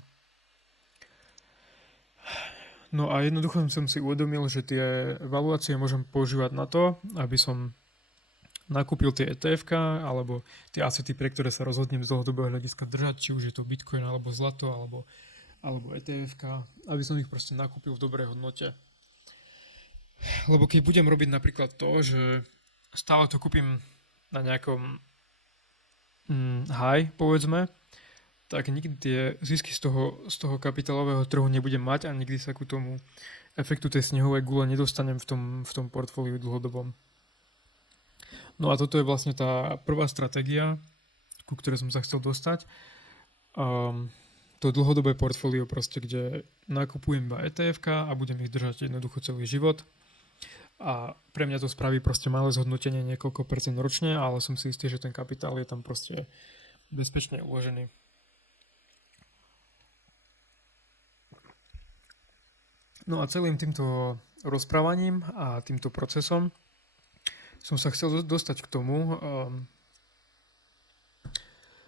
No a jednoducho som si uvedomil, že tie valuácie môžem používať na to, aby som nakúpil tie ETF-ka alebo tie asety, pre ktoré sa rozhodnem z dlhodobého hľadiska držať, či už je to Bitcoin alebo zlato alebo ETF-ka, aby som ich proste nakúpil v dobrej hodnote. Lebo keď budem robiť napríklad to, že stále to kúpim na nejakom high, povedzme, tak nikdy tie zisky z toho kapitálového trhu nebudem mať a nikdy sa ku tomu efektu tej snehovej gule nedostanem v tom portfóliu dlhodobom. No a toto je vlastne tá prvá stratégia, ku ktorej som sa chcel dostať. To dlhodobé portfólio proste, kde nakupujem iba ETF-ka a budem ich držať jednoducho celý život. A pre mňa to spraví proste malé zhodnotenie niekoľko percent ročne, ale som si istý, že ten kapitál je tam proste bezpečne uložený. No a celým týmto rozprávaním a týmto procesom som sa chcel dostať k tomu,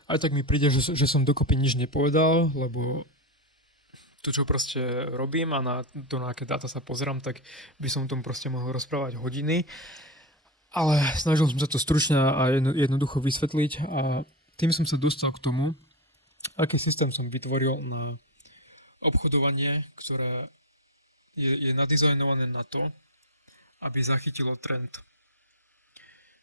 aj tak mi príde, že som dokopy nič nepovedal, lebo to, čo proste robím a na aké dáta sa pozerám, tak by som o tom proste mohol rozprávať hodiny. Ale snažil som sa to stručne a jednoducho vysvetliť a tým som sa dostal k tomu, aký systém som vytvoril na obchodovanie, ktoré je nadizajnované na to, aby zachytilo trend.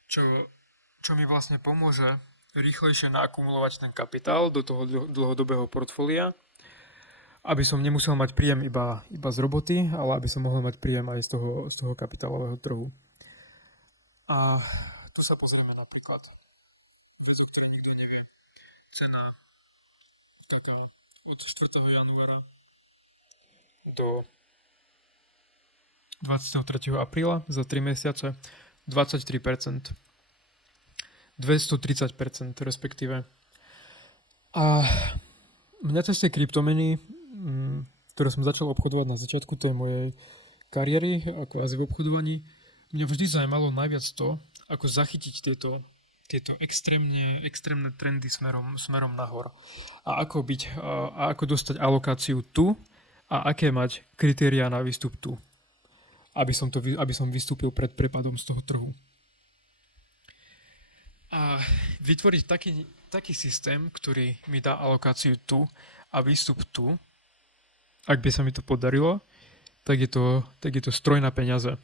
Čo mi vlastne pomôže rýchlejšie naakumulovať ten kapitál do toho dlhodobého portfólia, aby som nemusel mať príjem iba z roboty, ale aby som mohol mať príjem aj z toho kapitálového trhu. A tu sa pozrieme napríklad vec, o ktorej nikto nevie. Cena taká od 4. januára do 23. apríla za 3 mesiace 23%, 230% respektíve. A mňa cez tie kryptomeny, ktoré som začal obchodovať na začiatku tej mojej kariéry a kvázi v obchodovaní, mňa vždy zaujímalo najviac to, ako zachytiť tieto extrémne trendy smerom nahor. A ako dostať alokáciu tu a aké mať kritériá na výstup tu, aby som vystúpil pred prepadom z toho trhu. A vytvoriť taký systém, ktorý mi dá alokáciu tu a výstup tu, ak by sa mi to podarilo, tak je to stroj na peniaze.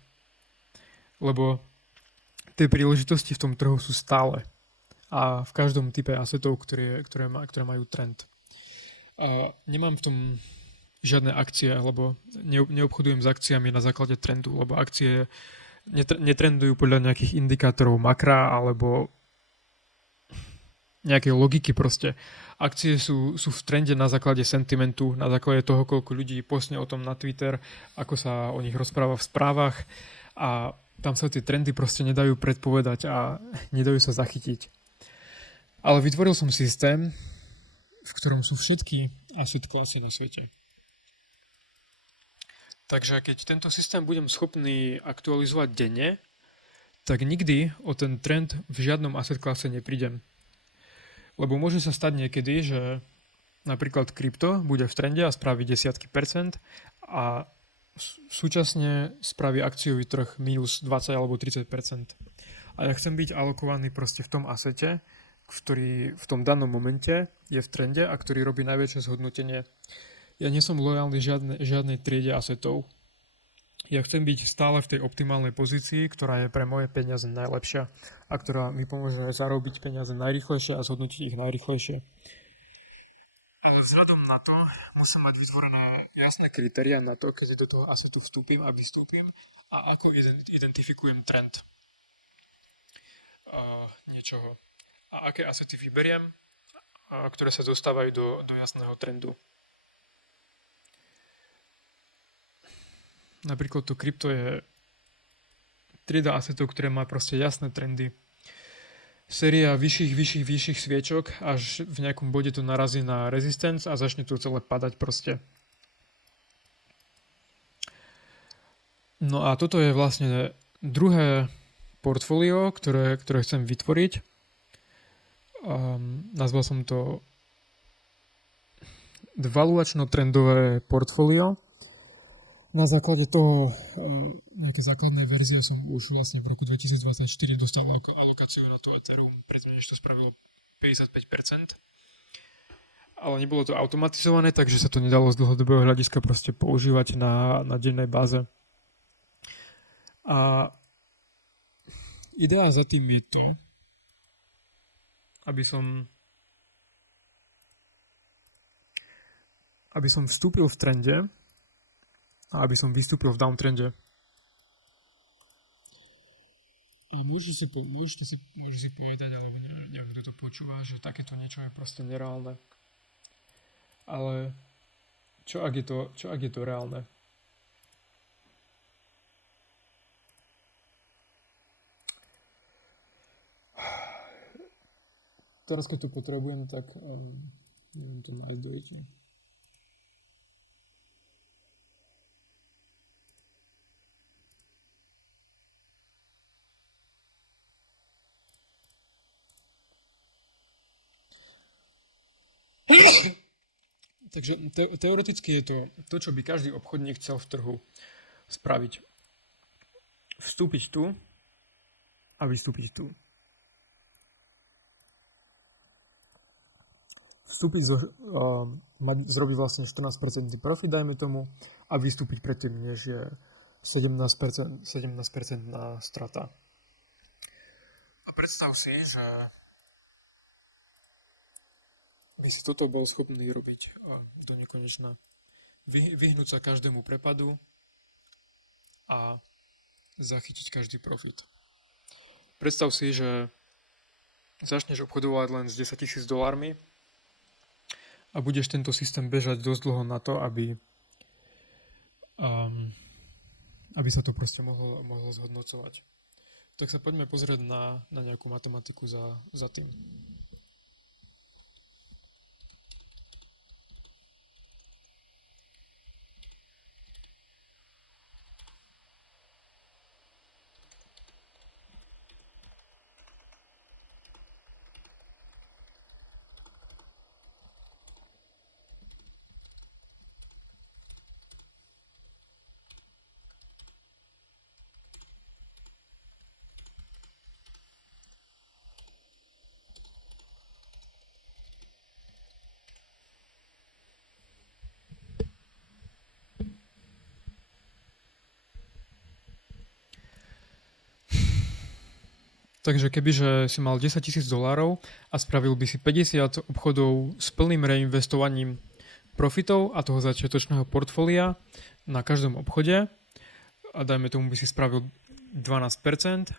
Lebo tie príležitosti v tom trhu sú stále. A v každom type asetov, ktoré majú trend. A nemám v tom žiadne akcie, lebo neobchodujem s akciami na základe trendu, lebo akcie netrendujú podľa nejakých indikátorov makra alebo nejakej logiky proste. Akcie sú v trende na základe sentimentu, na základe toho, koľko ľudí postne o tom na Twitter, ako sa o nich rozpráva v správach a tam sa tie trendy proste nedajú predpovedať a nedajú sa zachytiť. Ale vytvoril som systém, v ktorom sú všetky asset klasy na svete. Takže keď tento systém budem schopný aktualizovať denne, tak nikdy o ten trend v žiadnom asset klase neprídem. Lebo môže sa stať niekedy, že napríklad krypto bude v trende a spraví desiatky percent a súčasne spraví akciový trh minus 20 alebo 30%. A ja chcem byť alokovaný proste v tom asete, ktorý v tom danom momente je v trende a ktorý robí najväčšie zhodnotenie. Ja nie som lojálny žiadnej triede asetov. Ja chcem byť stále v tej optimálnej pozícii, ktorá je pre moje peniaze najlepšia a ktorá mi pomôže zarobiť peniaze najrýchlejšie a zhodnotiť ich najrýchlejšie. Ale vzhľadom na to musím mať vytvorené jasné kritériá na to, keď do toho asetu vstúpim a vystúpim a ako identifikujem trend niečoho. A aké asety vyberiem, ktoré sa dostávajú do jasného trendu. Napríklad to krypto je trieda asetov, ktoré má proste jasné trendy. Séria vyšších sviečok, až v nejakom bode to narazí na resistance a začne to celé padať proste. No a toto je vlastne druhé portfólio, ktoré chcem vytvoriť. Nazval som to valuačno-trendové portfólio. Na základe toho, nejaké základné verzie som už vlastne v roku 2024 dostal alokáciu na to Ethereum, predtým než to spravilo 55%. Ale nebolo to automatizované, takže sa to nedalo z dlhodobého hľadiska proste používať na dennej báze. A idea za tým je to, aby som vstúpil v trende a aby som vystúpil v downtrende. A môžeš si povedať, alebo neviem, kto to počúva, že takéto niečo je proste nereálne. Ale čo ak je to reálne? Teraz, keď to potrebujem, tak neviem to nájsť dojde. Takže teoreticky je to, čo by každý obchodník chcel v trhu spraviť. Vstúpiť tu a vystúpiť tu. Zrobiť vlastne 14% profit, dajme tomu, a vystúpiť predtým, než je 17% na strata. A predstav si, že by si toto bol schopný robiť do nekonečna. Vyhnúť sa každému prepadu a zachytiť každý profit. Predstav si, že začneš obchodovať len s $10,000 a budeš tento systém bežať dosť dlho na to, um, aby sa to proste mohlo zhodnocovať. Tak sa poďme pozrieť na nejakú matematiku za tým. Takže kebyže si mal $10,000 a spravil by si 50 obchodov s plným reinvestovaním profitov a toho začiatočného portfólia na každom obchode a dajme tomu by si spravil 12%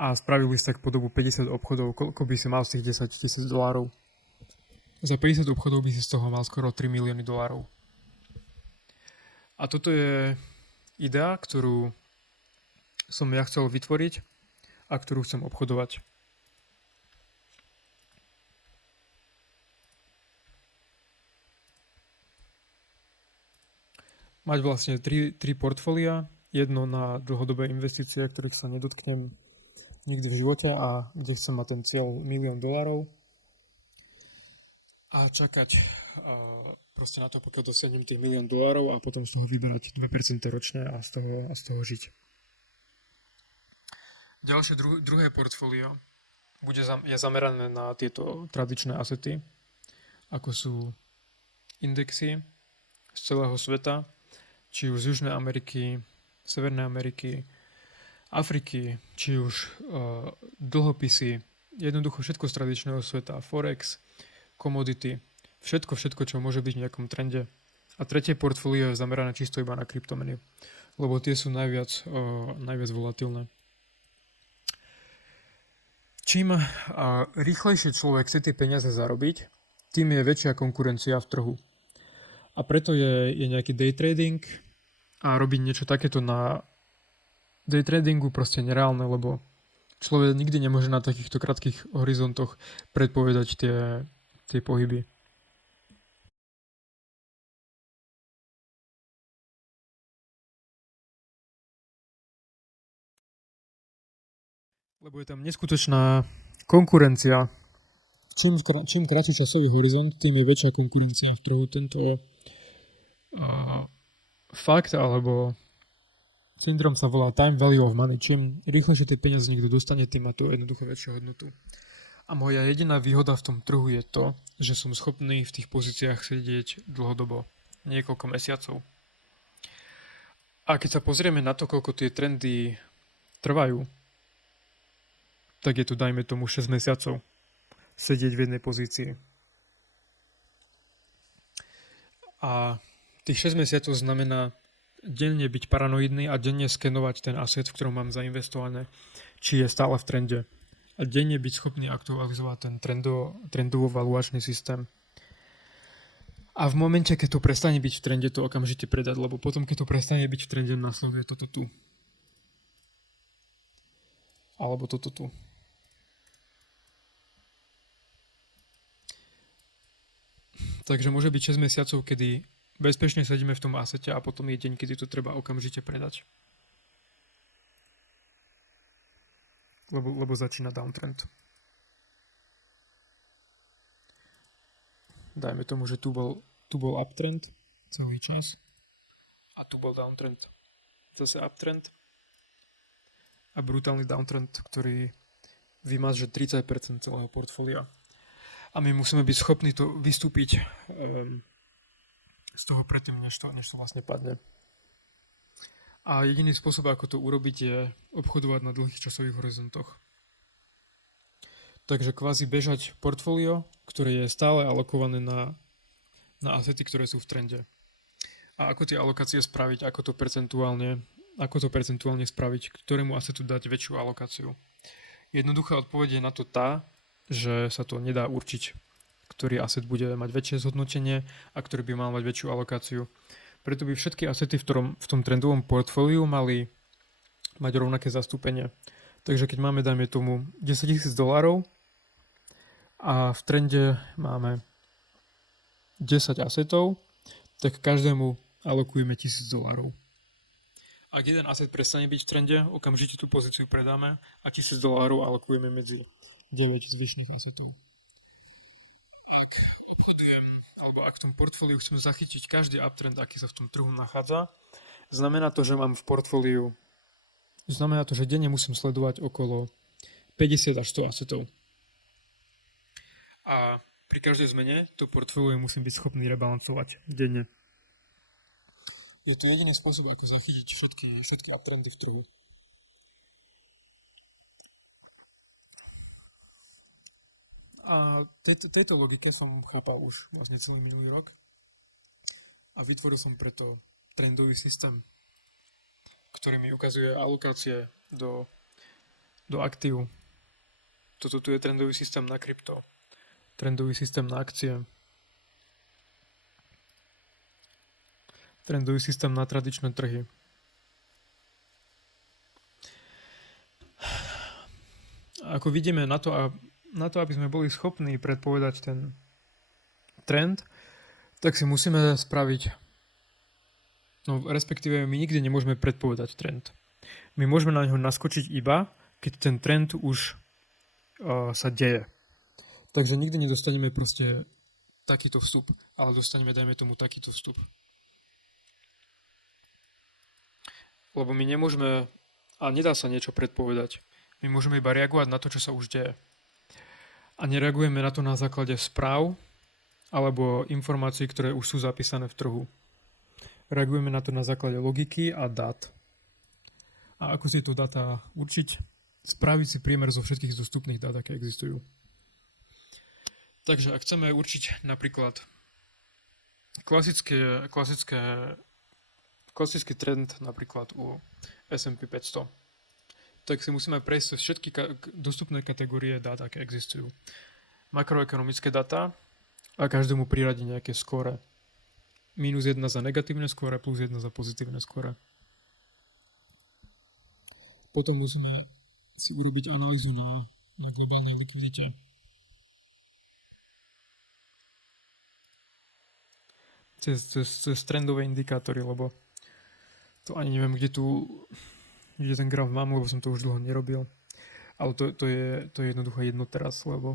a spravil by si tak po dobu 50 obchodov, koľko by si mal z tých $10,000. Za 50 obchodov by si z toho mal skoro $3 milióny. A toto je idea, ktorú som ja chcel vytvoriť a ktorú chcem obchodovať. Mať vlastne tri portfólia, jedno na dlhodobé investície, ktorých sa nedotknem nikdy v živote a kde chcem mať ten cieľ $1 milión a čakať proste na to, pokiaľ dosiahnem tých $1 milión a potom z toho vyberať 2% ročne a z toho žiť. Ďalšie druhé portfólio je zamerané na tieto tradičné asety, ako sú indexy z celého sveta, či už z Južnej Ameriky, Severnej Ameriky, Afriky, či už dlhopisy, jednoducho všetko z tradičného sveta, forex, komodity, všetko, čo môže byť v nejakom trende. A tretie portfólio je zamerané čisto iba na kryptomeny, lebo tie sú najviac volatilné. Čím rýchlejšie človek chce tie peniaze zarobiť, tým je väčšia konkurencia v trhu. A preto je nejaký day trading a robiť niečo takéto na day tradingu proste nereálne, lebo človek nikdy nemôže na takýchto krátkych horizontoch predpovedať tie pohyby. Lebo je tam neskutočná konkurencia. Čím kratší časový horizont, tým je väčšia konkurencia v trhu. Tento fakt alebo syndrom sa volá time value of money. Čím rýchlejšie tie peniaze niekto dostane, tým má to jednoducho väčšiu hodnotu. A moja jediná výhoda v tom trhu je to, že som schopný v tých pozíciách sedieť dlhodobo, niekoľko mesiacov. A keď sa pozrieme na to, koľko tie trendy trvajú, tak je to, dajme tomu, 6 mesiacov sedieť v jednej pozícii. A tých 6 mesiacov znamená denne byť paranoidný a denne skenovať ten asset, v ktorom mám zainvestované, či je stále v trende. A denne byť schopný aktualizovať ten trendovo valuačný systém. A v momente, keď to prestane byť v trende, to okamžite predať, lebo potom, keď to prestane byť v trende, nasleduje toto tu. Alebo toto tu. Takže môže byť 6 mesiacov, kedy bezpečne sedíme v tom asete a potom je deň, kedy to treba okamžite predať. Lebo začína downtrend. Dajme tomu, že tu bol uptrend celý čas a tu bol downtrend. Zase uptrend a brutálny downtrend, ktorý vymaže 30% celého portfólia. A my musíme byť schopní to vystúpiť z toho predtým, než to vlastne padne. A jediný spôsob, ako to urobiť, je obchodovať na dlhých časových horizontoch. Takže kvázi bežať portfólio, ktoré je stále alokované na asety, ktoré sú v trende. A ako tie alokácie spraviť, ako to percentuálne spraviť, ktorému asetu dať väčšiu alokáciu. Jednoduchá odpoveď je na to tá, že sa to nedá určiť, ktorý asset bude mať väčšie zhodnotenie a ktorý by mal mať väčšiu alokáciu. Preto by všetky asety v tom trendovom portfóliu mali mať rovnaké zastúpenie. Takže keď máme, dajme tomu, $10,000 a v trende máme 10 asetov, tak každému alokujeme $1,000. Ak jeden asset prestane byť v trende, okamžite tú pozíciu predáme a $1,000 alokujeme medzi 9 zvyšných asetov. Ak obchodujem, alebo ak v tom portfóliu chcem zachytiť každý uptrend, aký sa v tom trhu nachádza, znamená to, že mám v portfóliu, znamená to, že denne musím sledovať okolo 50 až 100 asetov. A pri každej zmene to portfólio musím byť schopný rebalancovať denne. Je to jediný spôsob, ako zachytiť všetky uptrendy v trhu. A tejto logike som chápal už vlastne celý minulý rok. A vytvoril som preto trendový systém, ktorý mi ukazuje alokácie do aktív. Toto tu je trendový systém na krypto. Trendový systém na akcie. Trendový systém na tradičné trhy. A ako vidíme, na to, aby sme boli schopní predpovedať ten trend, tak si musíme spraviť, respektíve my nikdy nemôžeme predpovedať trend. My môžeme na neho naskočiť iba, keď ten trend už sa deje. Takže nikdy nedostaneme proste takýto vstup, ale dostaneme, dajme tomu, takýto vstup. Lebo my nemôžeme, a nedá sa niečo predpovedať. My môžeme iba reagovať na to, čo sa už deje. A nereagujeme na to na základe správ alebo informácií, ktoré už sú zapísané v trhu. Reagujeme na to na základe logiky a dát. A ako si to dáta určiť? Spraviť si priemer zo všetkých dostupných dát, aké existujú. Takže ak chceme určiť napríklad klasický trend napríklad u S&P 500, tak si musíme prejsť cez všetky dostupné kategórie dát, aké existujú. Makroekonomické dáta a každému priradiť nejaké skóre. -1 za negatívne skóre, +1 za pozitívne skóre. Potom musíme si urobiť analýzu na globálnej likvidite. Cez trendové indikátory, lebo to ani neviem, kde ten graf mám, lebo som to už dlho nerobil. Ale to je jednoducho jedno teraz, lebo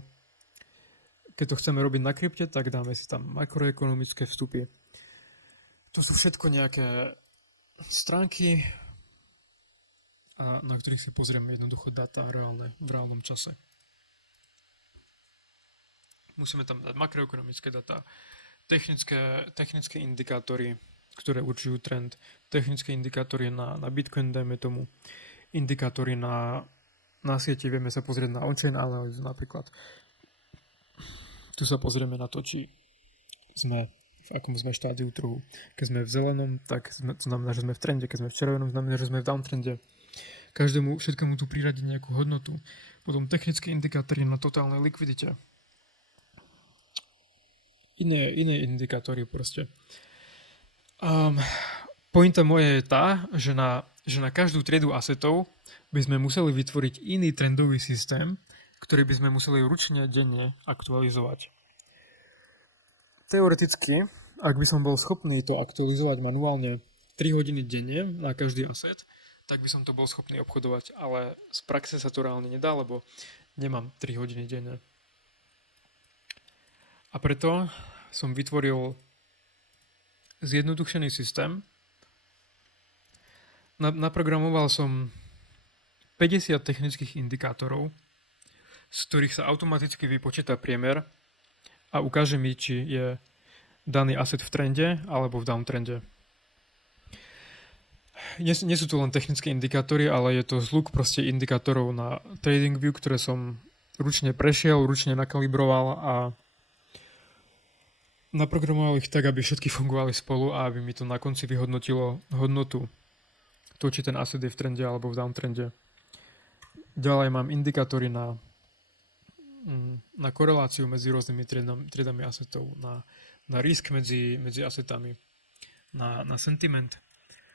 keď to chceme robiť na krypte, tak dáme si tam makroekonomické vstupy. To sú všetko nejaké stránky, na ktorých si pozrieme jednoducho dáta reálne, v reálnom čase. Musíme tam dať makroekonomické dáta, technické indikátory, ktoré určujú trend, technické indikátory na Bitcoin, dajme tomu, indikátory na sieti, vieme sa pozrieť na on-chain analýzu napríklad. Tu sa pozrieme na to, či sme v akom sme štádiu trhu. Keď sme v zelenom, tak to znamená, že sme v trende, keď sme v červenom, znamená, že sme v downtrende. Všetkému tu priradiť nejakú hodnotu. Potom technické indikátory na totálnej likvidite. Iné indikátory proste. Pointa moja je tá, že na každú triedu asetov by sme museli vytvoriť iný trendový systém, ktorý by sme museli ručne denne aktualizovať. Teoreticky, ak by som bol schopný to aktualizovať manuálne 3 hodiny denne na každý aset, tak by som to bol schopný obchodovať, ale z praxe sa to reálne nedá, lebo nemám 3 hodiny denne. A preto som vytvoril zjednodušený systém. Naprogramoval som 50 technických indikátorov, z ktorých sa automaticky vypočíta priemer a ukáže mi, či je daný asset v trende alebo v downtrende. Nie sú to len technické indikátory, ale je to zhluk proste indikátorov na TradingView, ktoré som ručne prešiel, ručne nakalibroval a naprogramoval ich tak, aby všetky fungovali spolu a aby mi to na konci vyhodnotilo hodnotu. To, či ten asset je v trende alebo v downtrende. Ďalej mám indikátory na na koreláciu medzi rôznymi triedami asetov, na risk medzi asetami, na sentiment.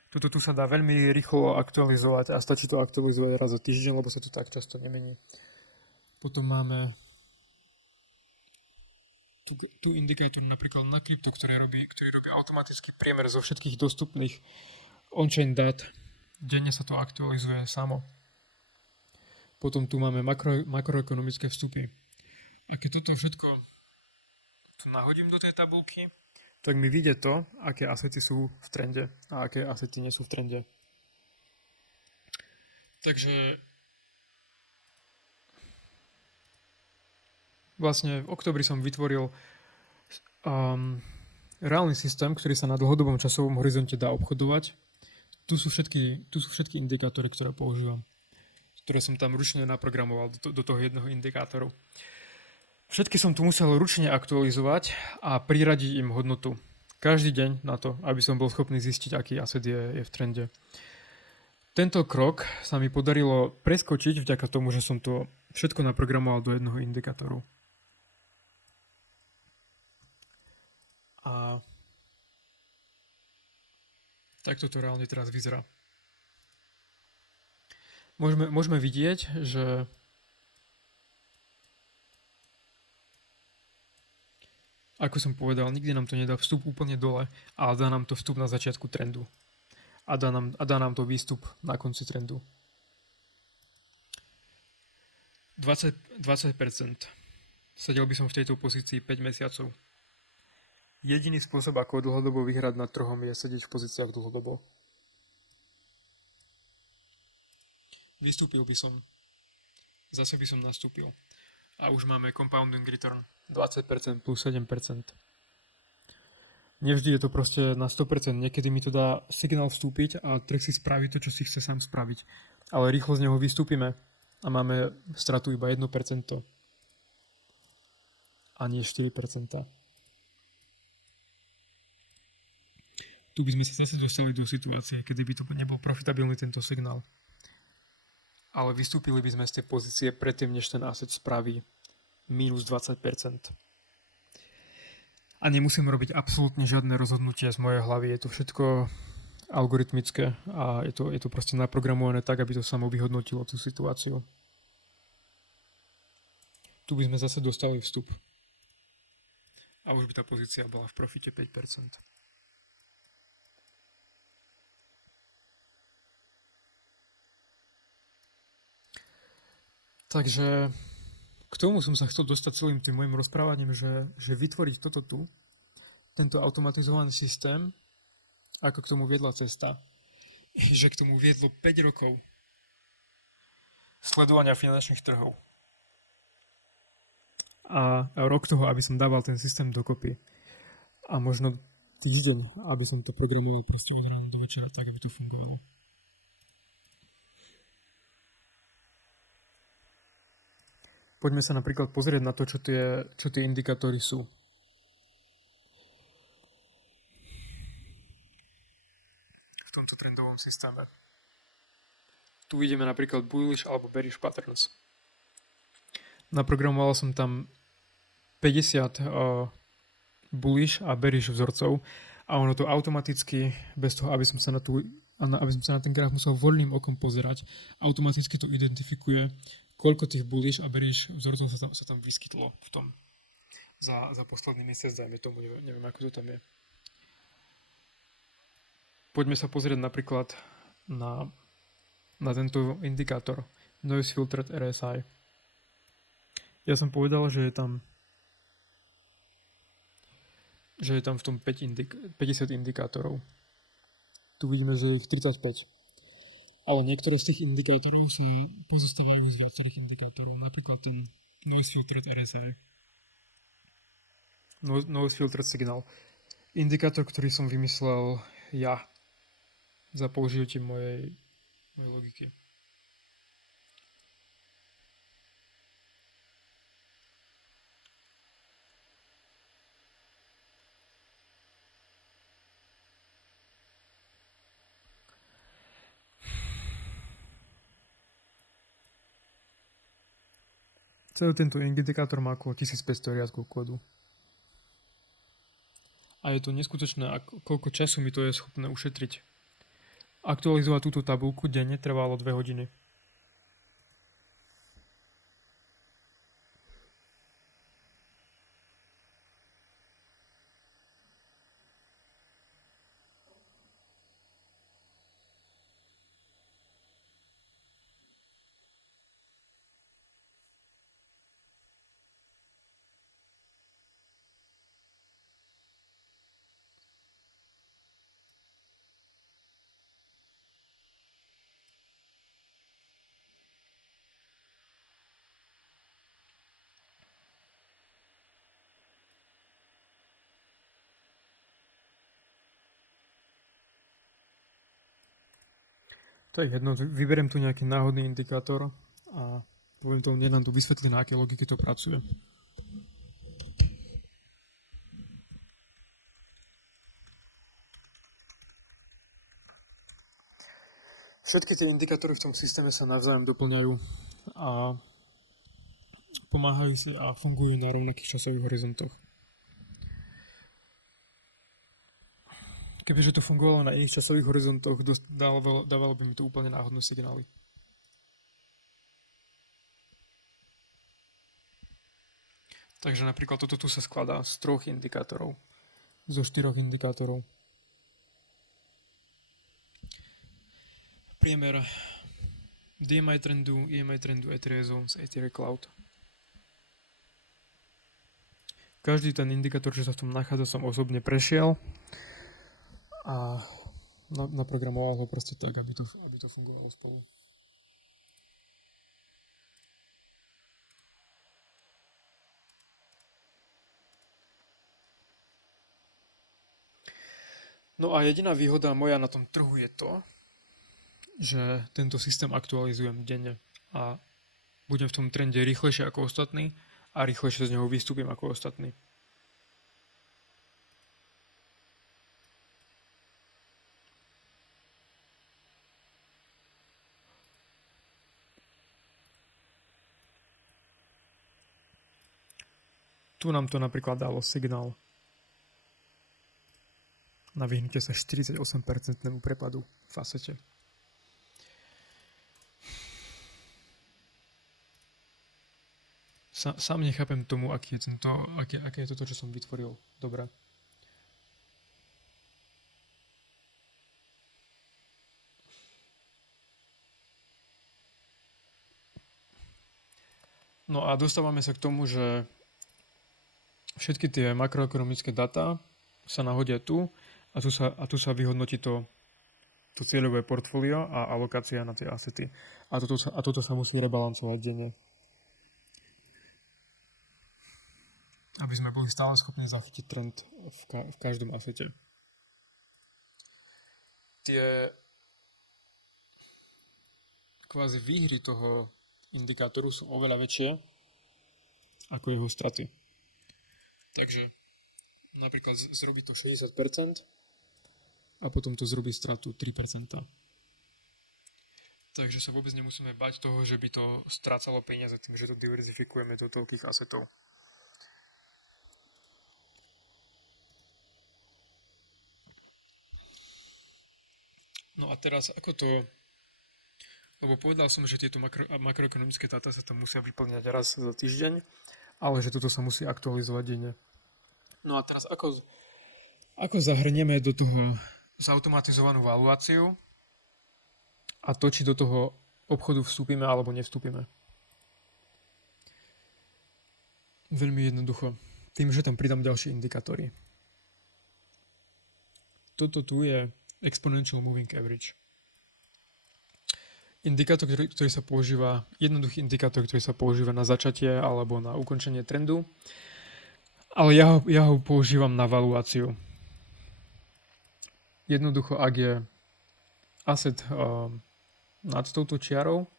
Tuto tu sa dá veľmi rýchlo aktualizovať a stačí to aktualizovať raz za týždeň, lebo sa to tak často nemení. Potom máme tu indikátor napríklad na krypto, ktorý robí automatický priemer zo všetkých dostupných on-chain dát. Denne sa to aktualizuje samo. Potom tu máme makroekonomické vstupy. A keď toto všetko tu nahodím do tej tabulky, tak mi vyjde to, aké asety sú v trende a aké asety nie sú v trende. Takže vlastne v oktobri som vytvoril reálny systém, ktorý sa na dlhodobom časovom horizonte dá obchodovať. Tu sú všetky indikátory, ktoré používam, ktoré som tam ručne naprogramoval do toho jedného indikátoru. Všetky som tu musel ručne aktualizovať a priradiť im hodnotu. Každý deň na to, aby som bol schopný zistiť, aký aset je v trende. Tento krok sa mi podarilo preskočiť vďaka tomu, že som to všetko naprogramoval do jedného indikátoru. A takto to reálne teraz vyzerá. Môžeme vidieť, že ako som povedal, nikdy nám to nedá vstup úplne dole, ale dá nám to vstup na začiatku trendu. A dá nám to výstup na konci trendu. 20%. Sedel by som v tejto pozícii 5 mesiacov. Jediný spôsob, ako dlhodobo vyhrať nad trhom, je sedieť v pozíciách dlhodobo. Vystúpil by som. Zase by som nastúpil. A už máme compounding return 20% plus 7%. Nevždy je to proste na 100%. Niekedy mi to dá signál vstúpiť a trh si spraví to, čo si chce sám spraviť. Ale rýchlo z neho vystúpime a máme stratu iba 1% a nie 4%. Tu by sme sa zase dostali do situácie, kedy by to nebol profitabilný tento signál. Ale vystúpili by sme z tej pozície predtým, než ten asset spraví minus 20%. A nemusím robiť absolútne žiadne rozhodnutia z mojej hlavy. Je to všetko algoritmické a je to proste naprogramované tak, aby to samo vyhodnotilo tú situáciu. Tu by sme zase dostali vstup. A už by tá pozícia bola v profite 5%. Takže k tomu som sa chcel dostať celým tým môjim rozprávaním, že vytvoriť toto tu, tento automatizovaný systém, ako k tomu viedla cesta, že k tomu viedlo 5 rokov sledovania finančných trhov. A rok toho, aby som dával ten systém dokopy. A možno týždeň, aby som to programoval proste od rána do večera tak, aby to fungovalo. Poďme sa napríklad pozrieť na to, čo tie indikátory sú. V tomto trendovom systéme. Tu vidíme napríklad bullish alebo bearish patterns. Naprogramoval som tam 50 bullish a bearish vzorcov a ono to automaticky, bez toho, aby som sa na ten graf musel voľným okom pozerať, automaticky to identifikuje, koľko tých bullish a bearish vzorcov sa tam vyskytlo v tom za posledný mesiac, dajme tomu, neviem ako to tam je. Poďme sa pozrieť napríklad na tento indikátor Noise Filtered RSI. Ja som povedal, že je tam v tom 50 indikátorov. Tu vidíme, že je ich 35. Ale niektoré z tých indikátorov sa pozostávajú z viacerých indikátorov. Napríklad ten Noise Filtered RSI. Noise Filtered Signal. Indikátor, ktorý som vymyslel ja za použitím mojej logiky. Celý tento indikátor má okolo 1500 riadkov kódu. A je to neskutočné, koľko času mi to je schopné ušetriť. Aktualizovať túto tabuľku denne trvalo 2 hodiny. To je jedno, vyberiem tu nejaký náhodný indikátor a poviem tomu, nám tu vysvetlí, na aké logiky to pracuje. Všetky tie indikátory v tom systéme sa navzájom doplňajú a pomáhajú si a fungujú na rovnakých časových horizontoch. Kebyže to fungovalo na iných časových horizontoch, dávalo by mi to úplne náhodné signály. Takže napríklad toto tu sa skladá z 3 indikátorov. Zo 4 indikátorov. Priemer DMI trendu, EMI trendu, Ethereum Zones, Ethereum Cloud. Každý ten indikátor, čo sa v tom nachádza, som osobne prešiel a naprogramoval ho proste tak, aby to fungovalo spolu. No a jediná výhoda moja na tom trhu je to, že tento systém aktualizujem denne a budem v tom trende rýchlejšie ako ostatní a rýchlejšie z neho vystúpim ako ostatní. Tu nám to napríklad dalo signál na vyhnutie sa 48% prepadu v asete. Sám nechápem tomu, aké je toto, čo som vytvoril. Dobre. No a dostávame sa k tomu, že všetky tie makroekonomické dáta sa nahodia tu a tu sa vyhodnotí to cieľové portfólio a alokácia na tie asety. A toto sa musí rebalancovať denne. Aby sme boli stále schopní zachytiť trend v každom asete. Tie kvázi výhry toho indikátoru sú oveľa väčšie ako jeho straty. Takže napríklad zrobí to 60% a potom to zrobí stratu 3%. Takže sa vôbec nemusíme bať toho, že by to strácalo peniaze tým, že to diverzifikujeme do toľkých asetov. No a teraz ako to... Lebo povedal som, že tieto makroekonomické dáta sa tam musia vyplňať raz za týždeň, ale že toto sa musí aktualizovať denne. No a teraz ako zahrnieme do toho zautomatizovanú valuáciu a to, či do toho obchodu vstúpime alebo nevstúpime. Veľmi jednoducho. Tým, že tam pridám ďalšie indikátory. Toto tu je Exponential Moving Average. Indikátor, ktorý sa používa, jednoduchý indikátor, ktorý sa používa na začatie alebo na ukončenie trendu, ale ja ho používam na valuáciu. Jednoducho, ak je asset nad touto čiarou,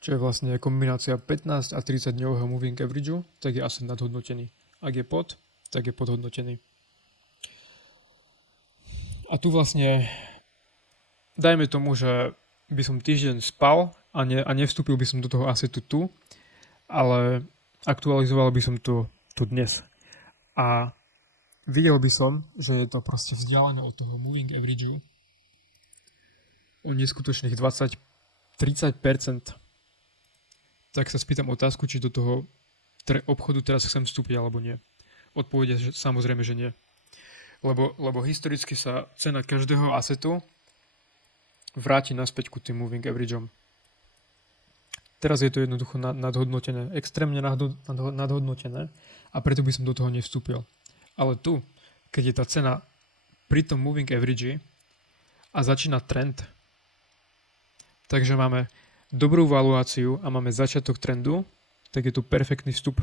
čo je vlastne kombinácia 15 a 30 dňového moving averageu, tak je asset nadhodnotený. Ak je pod, tak je podhodnotený. A tu vlastne dajme tomu, že by som týždeň spal a nevstúpil by som do toho assetu tu ale aktualizoval by som to tu dnes. A videl by som, že je to proste vzdialené od toho moving averageu o neskutočných 20-30%. Tak sa spýtam otázku, či do toho obchodu teraz chcem vstúpiť alebo nie. Odpovede, že samozrejme, že nie. Lebo historicky sa cena každého asetu vráti naspäť ku tým moving averageom. Teraz je to jednoducho nadhodnotené, extrémne nadhodnotené a preto by som do toho nevstúpil. Ale tu, keď je tá cena pri tom moving average a začína trend, takže máme dobrú valuáciu a máme začiatok trendu, tak je tu perfektný vstup.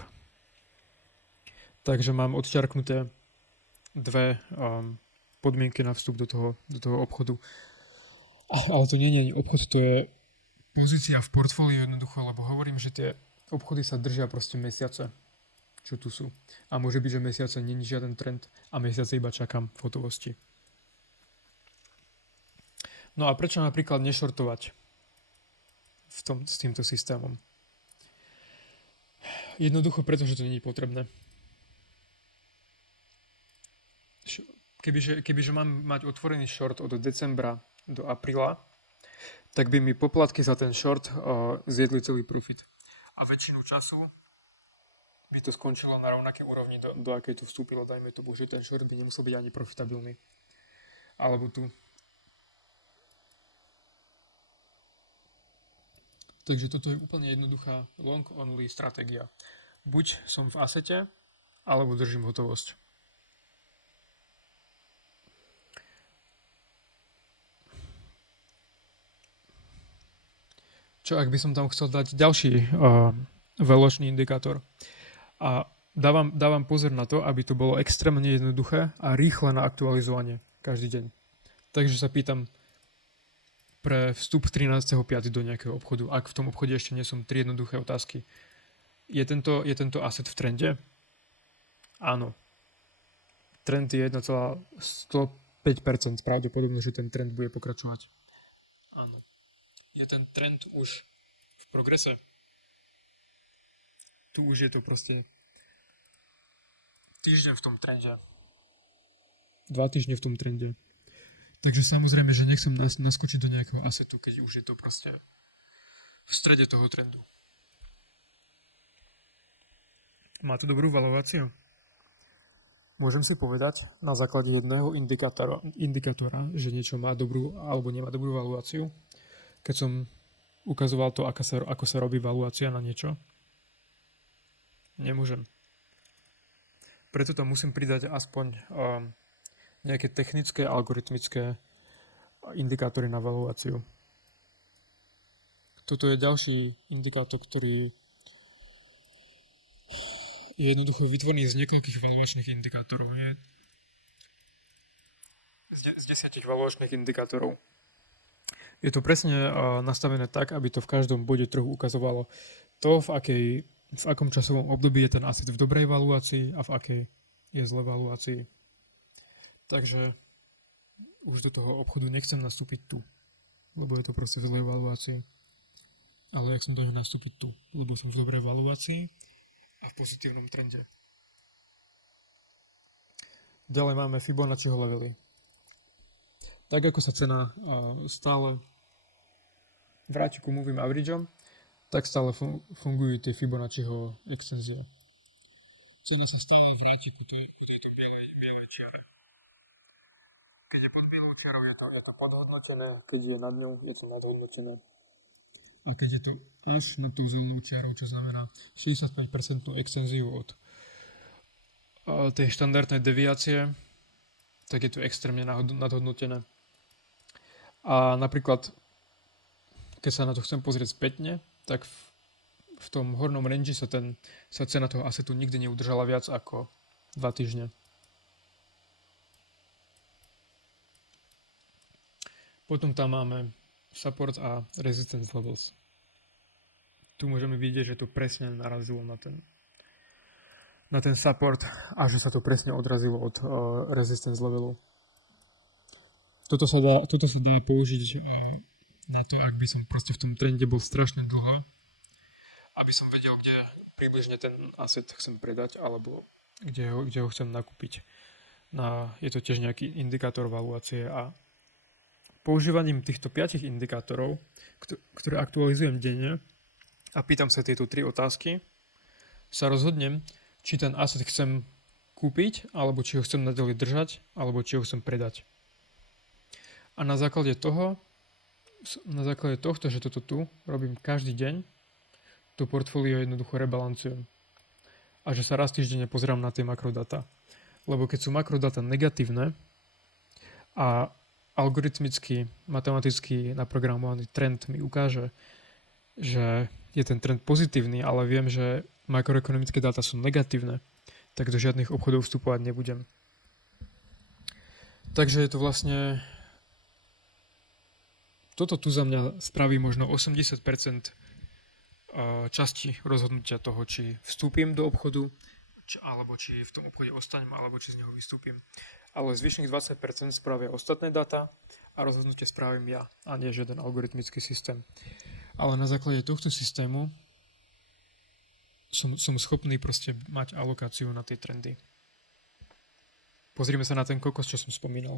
Takže mám odčiarknuté dve podmienky na vstup do toho obchodu. Ale to nie je obchod, to je pozícia v portfóliu jednoducho, lebo hovorím, že tie obchody sa držia proste mesiace, čo tu sú. A môže byť, že mesiace není žiaden trend a mesiace iba čakám v hotovosti. No a prečo napríklad nešortovať s týmto systémom? Jednoducho preto, že to nie je potrebné. Kebyže mám mať otvorený short od decembra do apríla, tak by mi poplatky za ten short zjedli celý profit. A väčšinu času by to skončilo na rovnaké úrovni, do akej to vstúpilo. Dajme to, že ten short by nemusel byť ani profitabilný. Alebo tu. Takže toto je úplne jednoduchá long-only stratégia. Buď som v asete, alebo držím hotovosť. Čo ak by som tam chcel dať ďalší valuačný indikátor? A dávam pozor na to, aby to bolo extrémne jednoduché a rýchle na aktualizovanie každý deň. Takže sa pýtam pre vstup 13.5. do nejakého obchodu, ak v tom obchode ešte nie som 3 jednoduché otázky. Je tento asset v trende? Áno. Trend je 1,105%. Pravdepodobne, že ten trend bude pokračovať. Áno. Je ten trend už v progrese? Tu už je to proste týždeň v tom trende. 2 týždne v tom trende. Takže samozrejme, že nechcem naskočiť do nejakého asetu, keď už je to proste v strede toho trendu. Má to dobrú valuáciu? Môžem si povedať na základe jedného indikátora, že niečo má dobrú alebo nemá dobrú valuáciu? Keď som ukazoval to, ako sa robí valuácia na niečo? Nemôžem. Preto tam musím pridať aspoň nejaké technické, algoritmické indikátory na valuáciu. Toto je ďalší indikátor, ktorý je jednoducho vytvorený z niekoľkých valuačných indikátorov. Z 10 valuačných indikátorov. Je to presne nastavené tak, aby to v každom bode trhu ukazovalo to, v akom časovom období je ten asset v dobrej valuácii a v akej je zlej valuácii. Takže už do toho obchodu nechcem nastúpiť tu, lebo je to proste v zlej valuácii. Ale ja chcem do neho nastúpiť tu, lebo som v dobrej valuácii a v pozitívnom trende. Ďalej máme Fibonacciho levely. Tak ako sa cena stále vráti ku moving averageom, tak stále fungujú tie Fibonacciho extenzie. Cena sa stále vráti ku tejto bielej čiare. Keď je pod bielou čiarou, je to podhodnotené, keď je nad ňou, je to nadhodnotené. A keď je to až nad tou zelenou čiarou, čo znamená 65% extenziu od tej štandardnej deviácie, tak je to extrémne nadhodnotené. A napríklad, keď sa na to chcem pozrieť spätne, tak v tom hornom range sa cena toho asetu nikdy neudržala viac ako 2 týždne. Potom tam máme support a resistance levels. Tu môžeme vidieť, že to presne narazilo na ten support a že sa to presne odrazilo od resistance levelu. Toto sa dá použiť na to, ak by som proste v tom trende bol strašne dlho, aby som vedel, približne ten asset chcem predať, alebo kde ho chcem nakúpiť. Je to tiež nejaký indikátor valuácie a používaním týchto 5 indikátorov, ktoré aktualizujem denne a pýtam sa tieto 3 otázky, sa rozhodnem, či ten asset chcem kúpiť, alebo či ho chcem naďalej držať, alebo či ho chcem predať. A na základe tohto, že toto tu robím každý deň, to portfólio jednoducho rebalancujem. A že sa raz týždenne pozerám na tie makrodata. Lebo keď sú makrodata negatívne a algoritmicky, matematicky naprogramovaný trend mi ukáže, že je ten trend pozitívny, ale viem, že makroekonomické dáta sú negatívne, tak do žiadnych obchodov vstupovať nebudem. Takže je to vlastne... Toto tu za mňa spraví možno 80% časti rozhodnutia toho, či vstúpim do obchodu, alebo či v tom obchode ostanem, alebo či z neho vystúpim. Ale zvyšných 20% spravia ostatné dáta a rozhodnutie spravím ja, a nie žiaden algoritmický systém. Ale na základe tohto systému som schopný proste mať alokáciu na tie trendy. Pozrime sa na ten kokos, čo som spomínal.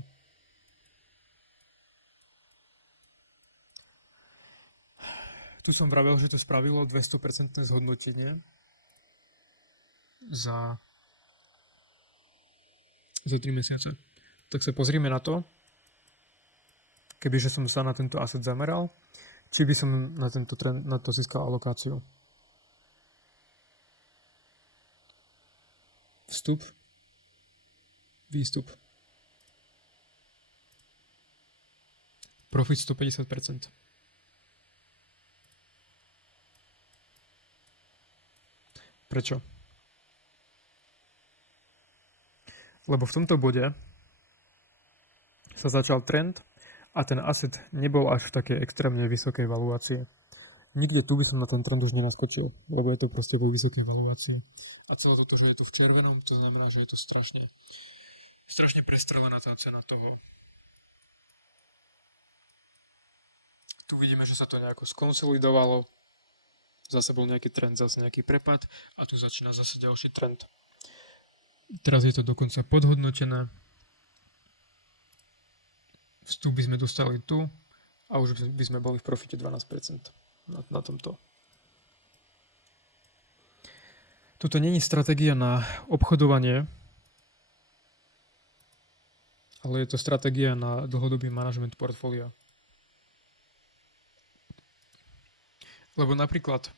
Tu som vravel, že to spravilo 200% zhodnotenie za 3 mesiace. Tak sa pozrime na to, kebyže som sa na tento asset zameral, či by som na to získal alokáciu. Vstup, výstup. Profit 150%. Prečo? Lebo v tomto bode sa začal trend a ten asset nebol až v takej extrémne vysokej valuácii. Nikde tu by som na ten trend už nenaskočil, lebo je to proste vo vysokej valuácii. A celé toto, že je to v červenom, to znamená, že je to strašne prestrelená tá cena toho. Tu vidíme, že sa to nejako skonsolidovalo, zase bol nejaký trend, zase nejaký prepad a tu začína zase ďalší trend. Teraz je to dokonca podhodnotené. Vstup by sme dostali tu a už by sme boli v profite 12% na tomto. Toto nie je stratégia na obchodovanie, ale je to stratégia na dlhodobý manažment portfólia. Lebo napríklad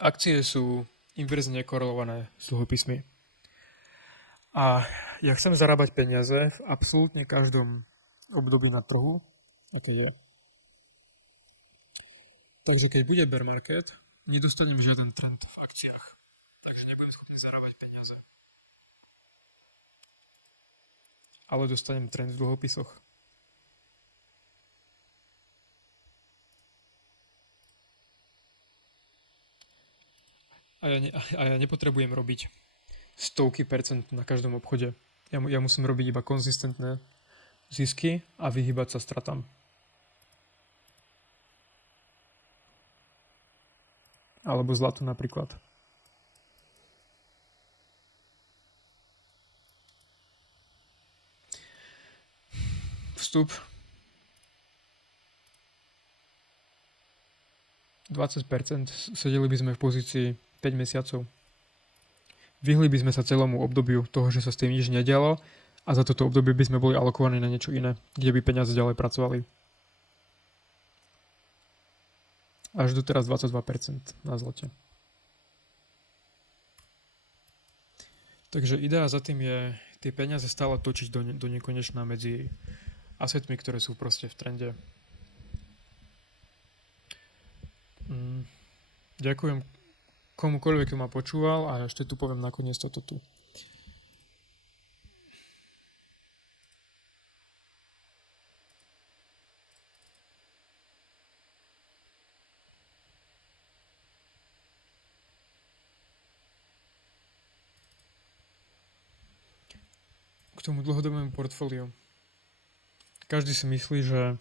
akcie sú inverzne korelované s dlhopismi. A ja chcem zarábať peniaze v absolútne každom období na trhu, aké je. Takže keď bude bear market, nedostanem žiaden trend v akciách. Takže nebudem schopný zarábať peniaze. Ale dostanem trend v dlhopisoch. A ja nepotrebujem robiť stovky percent na každom obchode. Ja musím robiť iba konzistentné zisky a vyhýbať sa stratám. Alebo zlato napríklad. Vstup 20%, sedeli by sme v pozícii 5 mesiacov. Vyhli by sme sa celému obdobiu toho, že sa s tým nič nedialo a za toto obdobie by sme boli alokovaní na niečo iné, kde by peniaze ďalej pracovali. Až doteraz 22% na zlate. Takže idea za tým je tie peniaze stále točiť do nekonečna medzi asetmi, ktoré sú proste v trende. Ďakujem komukoľvek, kto ma počúval a ešte tu poviem nakoniec toto tu. K tomu dlhodobému portfóliu. Každý si myslí, že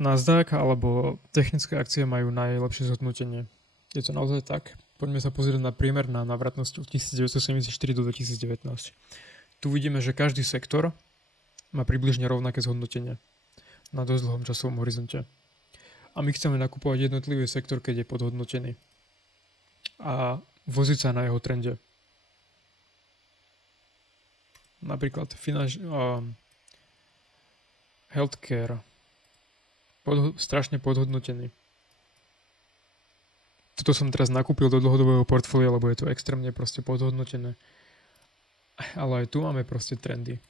Nasdaq alebo technické akcie majú najlepšie zhodnotenie. Je to naozaj tak? Poďme sa pozrieť na priemer na návratnosť od 1974 do 2019. Tu vidíme, že každý sektor má približne rovnaké zhodnotenie na dosť dlhom časovom horizonte. A my chceme nakupovať jednotlivý sektor, keď je podhodnotený. A voziť sa na jeho trende. Napríklad healthcare. Strašne podhodnotený. Toto som teraz nakúpil do dlhodobého portfólia, lebo je to extrémne proste podhodnotené. Ale aj tu máme proste trendy.